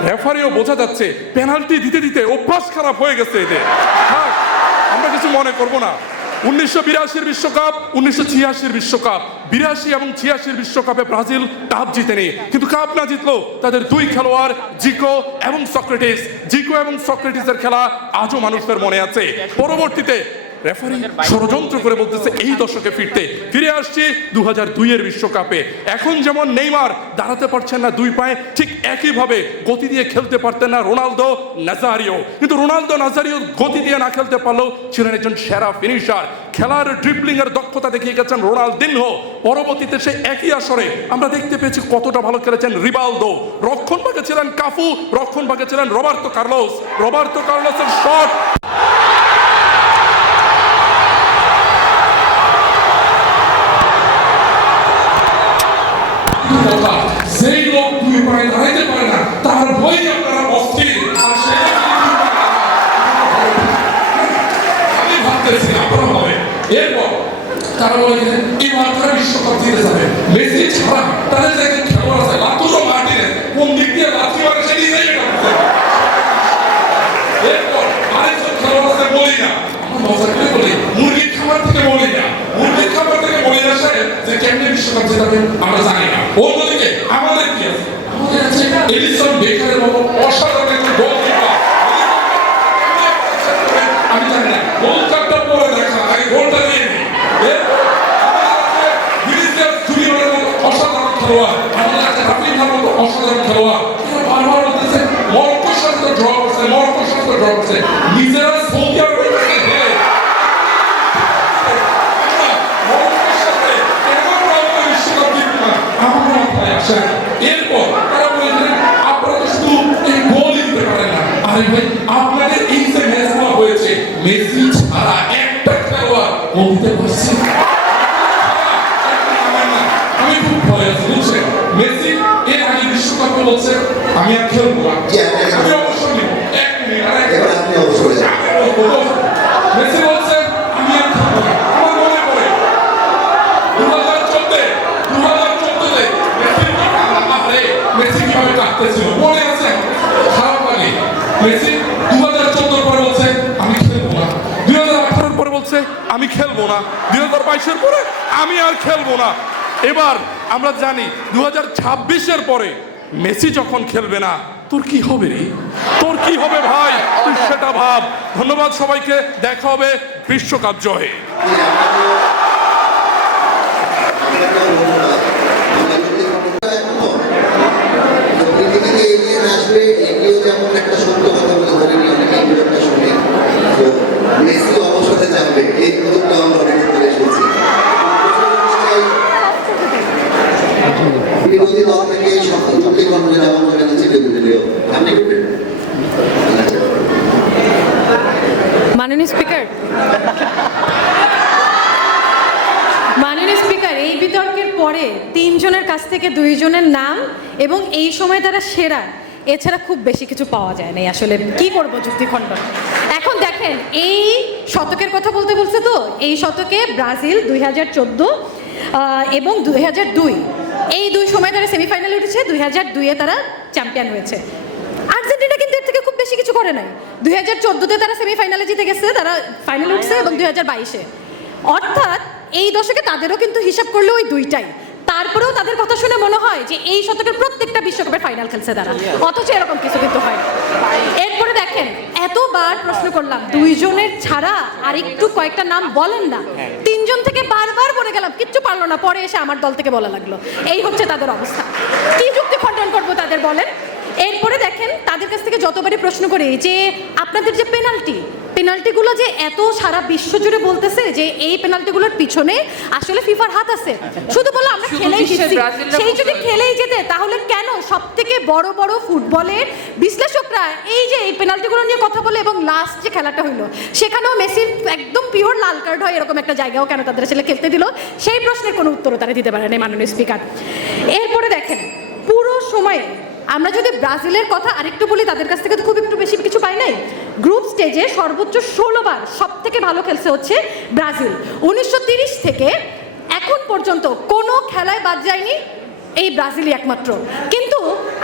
রেফারিও বোঝা যাচ্ছে পেনাল্টি দিতে দিতে অভ্যাস খারাপ হয়ে গেছে এদের। হ্যাঁ, আমরা কিছু মনে করব না। 1982 বিশ্বকাপ, 1986 বিশ্বকাপ, 82 এবং 86 বিশ্বকাপে ব্রাজিল কাপ জিতেনি, কিন্তু কাপ না জিতলো তাদের 2 খেলোয়াড় জিকো এবং সক্রেটিসের খেলা আজও মানুষের মনে আছে। পরবর্তীতে রেফারি ষড়যন্ত্র করে বলতেছে এই দশকে ফিরে আসছি 2002-এর বিশ্বকাপে। এখন যেমন নেইমার দাঁড়াতে পারছেন না 2 পায়ে, ঠিক একইভাবে গতি দিয়ে খেলতে পারতেন না রোনালদো নাজারিও। কিন্তু রোনালদো নাজারিও গতি দিয়ে না খেলতে পারলেও ছিলেন একজন সেরা ফিনিশার। খেলার ড্রিবলিং এর দক্ষতা দেখিয়ে গেছেন রোনালদিনহো। পরবর্তীতে সে একই আসরে আমরা দেখতে পেয়েছি কতটা ভালো খেলেছেন রিভালদো। রক্ষণ ভাগে ছিলেন কাফু, রক্ষণ ভাগে ছিলেন রবার্তো কার্লোসের শট সেই লোক 2 পায়ে দাঁড়াইতে পারে না, তার ভয় আপনারা অস্থির। আমি ভাবতেছি আপনারা হবে এরপর তারা বলে যে এবার তারা বিশ্বকাপ জিতে যাবে। মেসি ছাড়া তাদের যে একজন খেলোয়াড় আছে লাতুরো মার্টিনেজ, কোন দিক দিয়ে লাথি মারে সেটি দেখে কাটছে। এরপর আরেকজন খেলোয়াড় আছে মলিনা, আমরা মজা করে বলি মুরগির খাবার থেকে মলিনা, মুরগির খাবার থেকে মলিনা সাহেব যে কেমনে বিশ্বকাপ জেতাবে আমরা জানি না। অন্যদিকে আমাদের কি আছে? আমাদের আছে এলিসন বেকারের মতো অসাধারণ একজন গোলকিপার। আমি জানি না গোল কাপটা পরে দেখা, আগে গোলটা নিয়ে নিই। এরপর আমাদের আছে ভিনিসিয়াস জুনিয়রের মতো অসাধারণ খেলোয়াড়, আমাদের আছে রাফিনহার মতো অসাধারণ খেলোয়াড়। এরা বারবার বলতেছে মরক্কোর সাথে ড্র করছে, মরক্কোর সাথে ড্র করছে, নিজেরা সৌদি আরবের কাছে হেরে মরক্কোর সাথে কেমন রকমের বিশ্বকাপ জিতবে না আমার মাথায় আসে না। এরপর তারা বলছেন আপনারা তো শুধু এই গোলই দিতে পারেন না। আরে ভাই আপনাদের এই যে ম্যাচগুলো হয়েছে মেসি ছাড়া একটা খেলোয়াড় গোল দিতে পারছে না। আমি খুব ভয় আছি বুঝছেন। মেসি এর আগে বিশ্বকাপে বলছে আমি আর খেলবো না, আমি অবসর নিব। এক মিনিট আর এক এবার আপনি অবসরে যান। মেসি বলছে আমি আর খেলবো না। আমার মনে পড়ে 2014 মেসি কিভাবে কাটতেছিল মনে আছে? খারাপ লাগে। মেসি 2014 পরে বলছে আমি খেলবো না, 2018 পরে বলছে আমি খেলবো না, 2022 পরে আমি আর খেলবো না। এবার আমরা জানি 2026 পরে মেসি যখন খেলবে না তোর কি হবে রে? তোর কি হবে ভাই? তুই সেটা ভাব। ধন্যবাদ সবাইকে, দেখা হবে বিশ্বকাপ জয়ে। পৃথিবীতে এলিয়েন আসবে এটিও যেমন একটা সত্য কথা বলে ধরে নিয়ে অনেকে এগুলো একটা শুনে, তো মেসি অবসরে যাবে এই গুজবটা আমরা অনেক করে এসেছি। বিরোধী দল থেকে এই যুক্তি কর্মীরা আমার কাছে চেপে দিলেও আপনি করবেন। মাননীয় স্পিকার, এই বিতর্কের পরে 3 জনের কাছ থেকে 2 জনের নাম এবং এই সময় তারা সেরা, এছাড়া খুব বেশি কিছু পাওয়া যায় না। আসলে কি করব যুক্তি খণ্ডন। এখন দেখেন এই শতকের কথা বলতে বলছে তো, এই শতকে ব্রাজিল 2014 এবং 2002 এই 2 সময় তারা সেমিফাইনালে উঠেছে, 2002-এ তারা চ্যাম্পিয়ন হয়েছে। আর্জেন্টিনা কিন্তু এর থেকে খুব বেশি কিছু করে নাই। 2014-তে তারা সেমিফাইনালে জিতে গেছে, তারা ফাইনালে উঠছে, এবং 2022-এ, অর্থাৎ এই দশকে তাদেরও কিন্তু হিসাব করলে ওই 2টাই। তারপরেও তাদের কথা শুনে মনে হয় যে এই শতকের প্রত্যেকটা বিশ্বকাপের ফাইনাল খেলছে তারা, অথচ এরকম কিছু কিন্তু হয় না। এরপরে দেখেন এতবার প্রশ্ন করলাম 2 জনের ছাড়া আর একটু কয়েকটা নাম বলেন না, 3 জন থেকে বারবার বলে গেলাম, কিচ্ছু পারলো না, পরে এসে আমার দল থেকে বলা লাগলো। এই হচ্ছে তাদের অবস্থা। কি যুক্তি খণ্ডন করবো তাদের বলেন? এরপরে দেখেন তাদের কাছ থেকে যতবারই প্রশ্ন করি যে আপনাদের যে পেনাল্টিগুলো যে এত সারা বিশ্ব জুড়ে বলতেছে যে এই পেনাল্টিগুলোর পিছনে আসলে ফিফার হাত আছে, শুধু বলো আমরা খেলেই জিতছি, সেই যদি খেলেই যেতে তাহলে কেন সব থেকে বড় বড় ফুটবলের বিশ্লেষকরা এই যে এই পেনাল্টিগুলো নিয়ে কথা বলে, এবং লাস্ট যে খেলাটা হইলো সেখানেও মেসির একদম পিওর লাল কার্ড হয় এরকম একটা জায়গাও কেন তাদের ছেলে খেলতে দিল, সেই প্রশ্নের কোনো উত্তরও তারা দিতে পারে না মাননীয় স্পিকার। এরপরে দেখেন পুরো সময়ে আমরা যদি ব্রাজিলের কথা আরেকটু বলি, তাদের কাছ থেকে তো খুব একটু বেশি কিছু পাই নাই। গ্রুপ স্টেজে সর্বোচ্চ 16 বার সব থেকে ভালো খেলছে হচ্ছে ব্রাজিল। 1930 থেকে এখন পর্যন্ত কোনো খেলায় বাদ যায়নি এই ব্রাজিলই একমাত্র। কিন্তু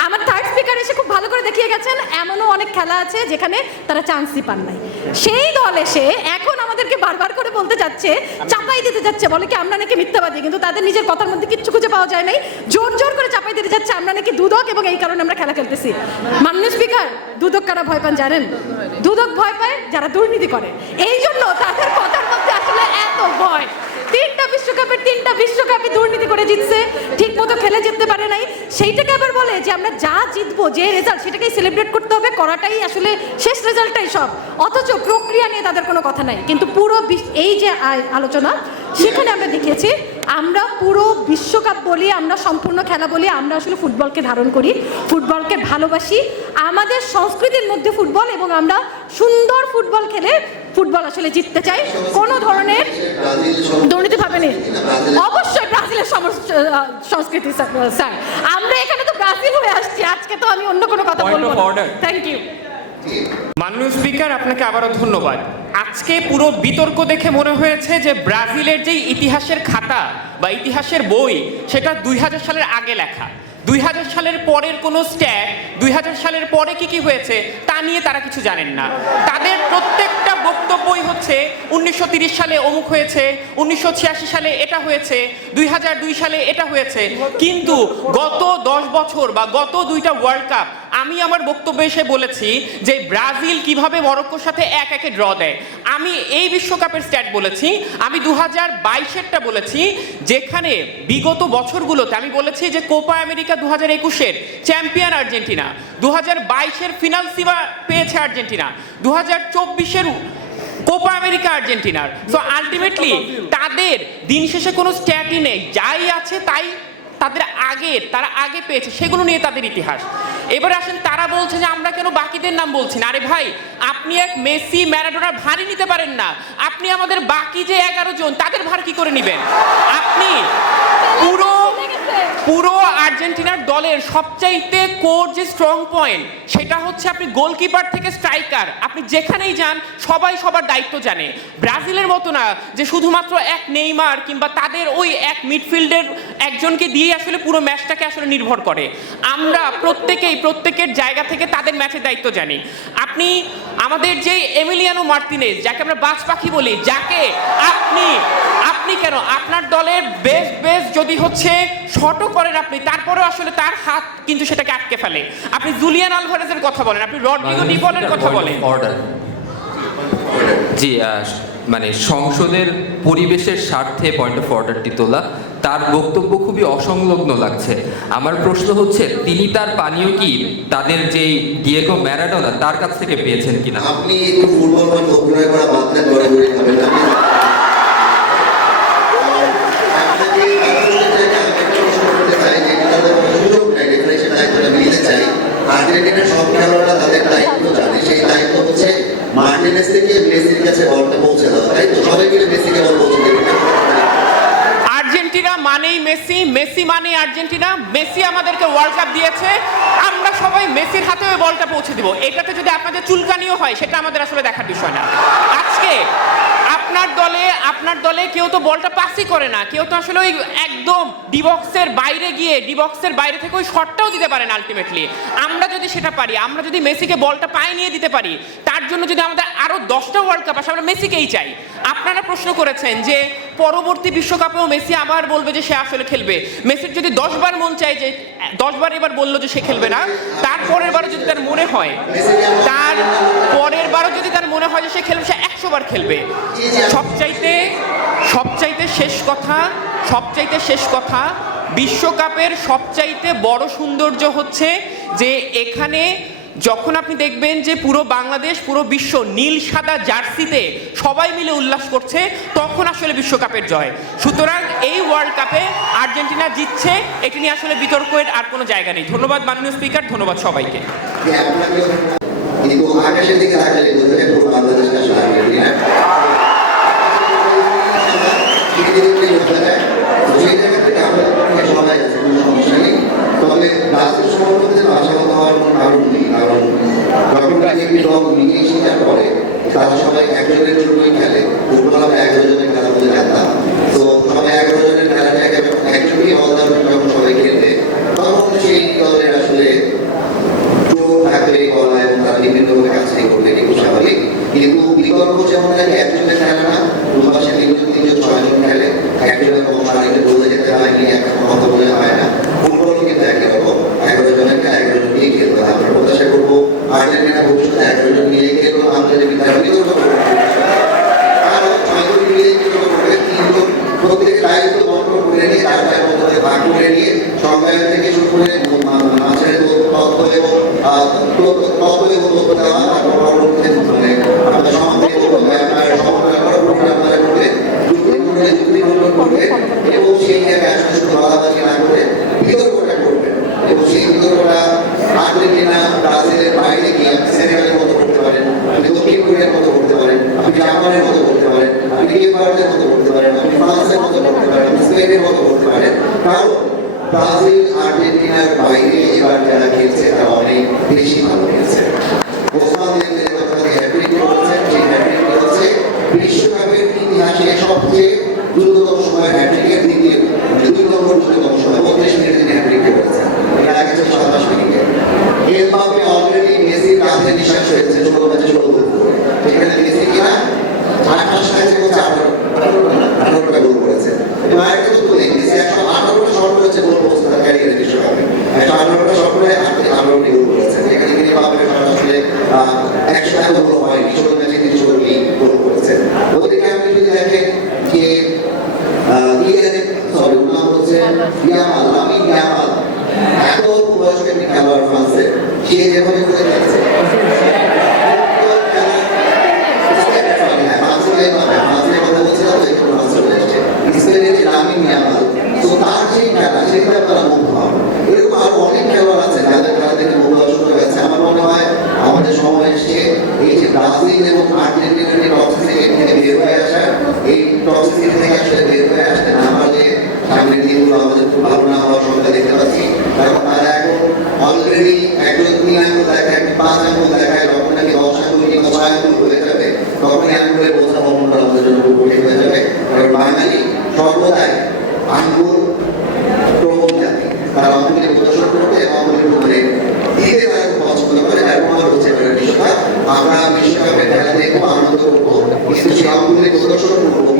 আমার থার্ড স্পিকার এসে খুব ভালো করে দেখিয়ে গেছেন এমনও অনেক খেলা আছে যেখানে তারা চান্সই পান নাই। সেই দল এসে এখন আমাদেরকে বারবার করে বলতে যাচ্ছে, চাপাই দিতে যাচ্ছে, বলে কি আমরা নাকি মিথ্যাবাদী, কিন্তু তাদের নিজের কথার মধ্যে কিচ্ছু খুঁজে পাওয়া যায় নাই। জোর জোর করে চাপাই দিতে যাচ্ছে আমরা নাকি দুদক এবং এই কারণে আমরা খেলা খেলতেছি। মাননীয় স্পিকার, দুদক কারা ভয় পান জানেন? দুদক ভয় পায় যারা দুর্নীতি করে, এই জন্য তাদের কথার মধ্যে আসলে এত ভয়। 3টা বিশ্বকাপে দুর্নীতি করে জিতছে, ঠিক মতো খেলে জিততে পারে নাই, সেইটাকে আবার বলে যে আমরা যা জিতবো যে রেজাল্ট সেটাকেই সেলিব্রেট করতে হবে, করাটাই আসলে শেষ রেজাল্টটাই সব, অথচ প্রক্রিয়া নিয়ে তাদের কোনো কথা নাই। কিন্তু পুরো এই যে আলোচনা সেখানে আমরা দেখিয়েছি আমরা পুরো বিশ্বকাপ বলি, আমরা সম্পূর্ণ খেলা বলি, আমরা আসলে ফুটবলকে ধারণ করি, ফুটবলকে ভালোবাসি, আমাদের সংস্কৃতির মধ্যে ফুটবল, এবং আমরা সুন্দর ফুটবল খেলে ফুটবল আসলে জিততে চাই। কোনো ধরনের দুর্নীতি ভাবেনি। অবশ্যই ব্রাজিলের সংস্কৃতি স্যার, আমরা এখানে তো ব্রাজিল হয়ে আসছি, আজকে তো আমি অন্য কোনো কথা বলবো না। Thank you. মাননীয় স্পিকার, আপনাকে আবারও ধন্যবাদ। আজকে পুরো বিতর্ক দেখে মনে হয়েছে যে ব্রাজিলের যে ইতিহাসের খাতা বা ইতিহাসের বই সেটা 2000 সালের আগে লেখা। 2000 সালের পরের কোনো স্ট্যাট, 2000 সালের পরে কি কি হয়েছে তা নিয়ে তারা কিছু জানেন না। তাদের প্রত্যেকটা বক্তব্যই হচ্ছে 1930 সালে অমুক হয়েছে, 1986 সালে এটা হয়েছে, 2002 সালে এটা হয়েছে। কিন্তু গত 10 বছর বা গত 2টা ওয়ার্ল্ড কাপ আমি আমার বক্তব্যে এসে বলেছি যে ব্রাজিল কিভাবে মরক্কোর সাথে 1-1 ড্র দেয়। আমি এই বিশ্বকাপের স্ট্যাট বলেছি, আমি 2022-এরটা বলেছি, যেখানে বিগত বছরগুলোতে আমি বলেছি যে কোপা আমেরিকা 2021-এর চ্যাম্পিয়ন আর্জেন্টিনা, 2022-এর ফিনাল সিবা পেয়েছে আর্জেন্টিনা, 2024-এর কোপা আমেরিকা আর্জেন্টিনার। সো আলটিমেটলি তাদের দিন শেষে কোনো স্ট্যাটই নেই, যাই আছে তাই তারা আগে পেয়েছে, সেগুলো নিয়ে তাদের ইতিহাস। এবার আসেন, তারা বলছে যে আমরা কেন বাকিদের নাম বলছি না। আরে ভাই, আপনি এক মেসি ম্যারাডোনার ভারই নিতে পারেন না, আপনি আমাদের বাকি যে 11 জন তাদের ভার কি করে নেবেন? আপনি পুরো আর্জেন্টিনার দলের সবচাইতে কোর যে স্ট্রং পয়েন্ট সেটা হচ্ছে আপনি গোলকিপার থেকে স্ট্রাইকার, আপনি যেখানেই যান সবাই সবার দায়িত্ব জানে। ব্রাজিলের মতো না যে শুধুমাত্র এক নেইমার কিংবা তাদের ওই এক মিডফিল্ডের একজনকে দিয়ে আসলে পুরো ম্যাচটাকে আসলে নির্ভর করে। আমরা প্রত্যেকের জায়গা থেকে তাদের ম্যাচের দায়িত্ব জানি। আপনি আমাদের যে এমিলিয়ানো মার্তিনেজ, যাকে আমরা বাজ পাখি বলি, যাকে আপনি কেন আপনার দলের বেস্ট যদি হচ্ছে শটও করেন আপনি, তারপরেও আসলে তার হাত কিন্তু সেটাকে আটকে ফেলে। আপনি জুলিয়ান আলভারেজের কথা বলেন, আপনি রড্রিগো ডি পলের কথা বলেন। জি, মানে সংসদের পরিবেশের স্বার্থে পয়েন্ট অফ অর্ডারটি তোলা, তার বক্তব্য খুবই অসংলগ্ন লাগছে। আমার প্রশ্ন হচ্ছে, তিনি তার পানীয় কি তাদের যে ডিয়েগো ম্যারাডোনা তার কাছ থেকে পেয়েছেন কিনা? আপনি একটু ফুটবল মাঠে অভিনয় করা বাদ দেন, ঘরে ঘুরে খাবেন না। আর্জেন্টিনার সব খেলোয়াড়রা তাদের দায়িত্ব জানে, সেই দায়িত্ব হচ্ছে মার্টিনেজ থেকে মেসির কাছে বলটা পৌঁছে দেওয়া, তাই তো? সবাই মিলে মেসিকে বল পৌঁছে দেবে। আর্জেন্টিনা মানেই মেসি, মেসি মানেই আর্জেন্টিনা। মেসি আমাদেরকে ওয়ার্ল্ড কাপ দিয়েছে, আমরা সবাই মেসির হাতে ওই বলটা পৌঁছে দিব। এটাতে যদি আপনাদের চুলকানিও হয় সেটা আমাদের আসলে দেখার বিষয় না। আজকে আপনার দলে কেউ তো বলটা পাসই করে না, কেউ তো আসলে ওই একদম ডিবক্সের বাইরে থেকে ওই শটটাও দিতে পারে না। আলটিমেটলি আমরা যদি সেটা পারি, আমরা যদি মেসিকে বলটা পায়ে নিয়ে দিতে পারি, তার জন্য যদি আমাদের আরো 10টা ওয়ার্ল্ড কাপ আসে, আমরা মেসিকেই চাই। আপনারা প্রশ্ন করেছেন যে পরবর্তী বিশ্বকাপেও মেসি আবার বলবে যে সে আসলে খেলবে। মেসির যদি 10 বার মন চায় যে 10 বার এবার বললো যে সে খেলবে না, তারপরের বারও যদি তার মনে হয় যে সে খেলবে, সে 100 বার খেলবে। সবচাইতে শেষ কথা বিশ্বকাপের সবচাইতে বড় সৌন্দর্য হচ্ছে যে এখানে যখন আপনি দেখবেন যে পুরো বাংলাদেশ, পুরো বিশ্ব নীল সাদা জার্সিতে সবাই মিলে উল্লাস করছে, তখন আসলে বিশ্বকাপের জয়। সুতরাং এই ওয়ার্ল্ড কাপে আর্জেন্টিনা জিতছে, এটি নিয়ে আসলে বিতর্কের আর কোনো জায়গা নেই। ধন্যবাদ মাননীয় স্পিকার, ধন্যবাদ সবাইকে। কিন্তু আকাশের দিকে তাকালে বোঝা যায় পুরো বাংলাদেশটা আসলে আর্জেন্টিনা। সবাই আছে, কোনো সমস্যা নেই। তবে ব্রাজিল সম্পর্কে আশাবাদ হওয়ার কোনো কারণ নেই, কারণ যখন একটি দল নিজেই স্বীকার করে তারা সবাই 11 জনেরই খেলে। ফুটবল আমরা 11 জনের খেলা বলে জানতাম, তো সবাই 11 জনের খেলা জায়গায় একজনই অলরাউন্ডার যখন সবাই খেলবে, তখন সেই দলের আসলে থাকবে বলা এবং তারা বিভিন্নভাবে কাজটি করবে, এটি খুব স্বাভাবিক। কিন্তু বিকল্প যেমন থাকে একজনের খেলে না, দুপাশে 3জন 6জন খেলে, একজনের কম পানিতে বলে যেতে হয়, নিয়ে একটা কথা বলে হয় না। ফুটবল কিন্তু একই রকম, 11 জনের খেলা 11 জন নিয়ে খেলতে হয়। আমরা প্রত্যাশা করবো আর্জেন্টিনা ভবিষ্যতে 11 জন নিয়ে খেলবো, আমরা যদি বিতর্ক করবো আরো 6 জন মিলে বিতর্ক করবে, 3 জন প্রত্যেকের দায়িত্ব বন্টন করে নিয়ে চারটার মধ্যে ভাগ করে নিয়ে সংজ্ঞায়ন থেকে শুরু করে মাঝের তথ্য এবং দেওয়া, আপনার সমাজকে আপনার সমন্বয় করা আপনারা করবে, যুক্তি গঠন করবে এবং সেই জায়গায় আসলে শুধু বাধাবাজি না করে বিতর্কটা করবে। এবং সেই বিতর্কটা আর্জেন্টিনা ব্রাজিলের বাইরে গিয়ে আপনি সেনেগালের মতো করতে পারেন, আপনি দক্ষিণ কোরিয়ার মতো করতে পারেন, আপনি জাপানের মতো করতে পারেন, আপনি নেপালের মতো করতে পারেন, আপনি ফ্রান্সের মতো করতে পারেন, আপনি স্পেনের মতো করতে পারেন। কারণ ব্রাজিল আর্জেন্টিনার বাইরে এবার যারা খেলছে তারা অনেক বেশি ভালো খেলছে। বিশ্বকাপের ইতিহাসে সবচেয়ে দ্রুততম সময় হ্যাট্রিকের দ্বিতীয় 2 নম্বর দ্রুততম সময় 32 মিনিটে তিনি হ্যাট্রিক করেছেন। এর আগে ছিল 27 মিনিটে। এমবাপ্পে অলরেডি মেসির কাঁধে নিঃশ্বাস হয়েছে 16 ম্যাচে 16 গোল করে। সেখানে মেসি কিনা 28 ম্যাচে হচ্ছে 18টা গোল করেছে। এবং আরেকটা তথ্য নেই, মেসি 118টা শট করেছে গোল পোস্ট তার ক্যারিয়ারে বিশ্বকাপে। 118টা শট করে 18টি গোল করেছে। এখানে তিনি এমবাপ্পের আসলে 100টা গোল হয়নি, 16 ম্যাচে তিনি 16টি গোল করেছেন। ওদিকে আপনি যদি দেখেন যে ওর নাম হচ্ছে ইয়ামাল, লামিন ইয়ামাল, এত অল্প বয়সের একটি খেলোয়াড় ফ্রান্সে, সে যেভাবে করে যাচ্ছে আমাদের সময় এসছে এই যে ব্রাজিল এবং আর্জেন্টিনার যে টক্সিসিটি থেকে বের হয়ে আসা, এই টক্সিসিটি থেকে আসলে বের হয়ে আসতে না পারলে সামনের দিনগুলো আমাদের খুব ভালো না হওয়ার সংখ্যা দেখতে পাচ্ছি। কারণ তারা এখন অলরেডি একজন 3 আঙ্গুল দেখায়, 5 আঙ্গুল দেখায়, যখন নাকি 10 আঙ্গুল কিংবা 6 আঙ্গুল হয়ে যাবে তখনই আঙ্গুলের বোঝা বহনটা আমাদের জন্য খুব কঠিন হয়ে যাবে। কারণ বাঙালি সর্বদাই আঙ্গুল প্রবণ জাতি, তারা অঙ্গুলি প্রদর্শন করবে এবং অঙ্গুলির উপরে দিতে তারা খুব পছন্দ করে। এবং হচ্ছে বিশ্বকাপ, আমরা বিশ্বকাপের খেলা দেখবো, আনন্দ করবো, কিন্তু সেই অঙ্গুলি প্রদর্শন করবো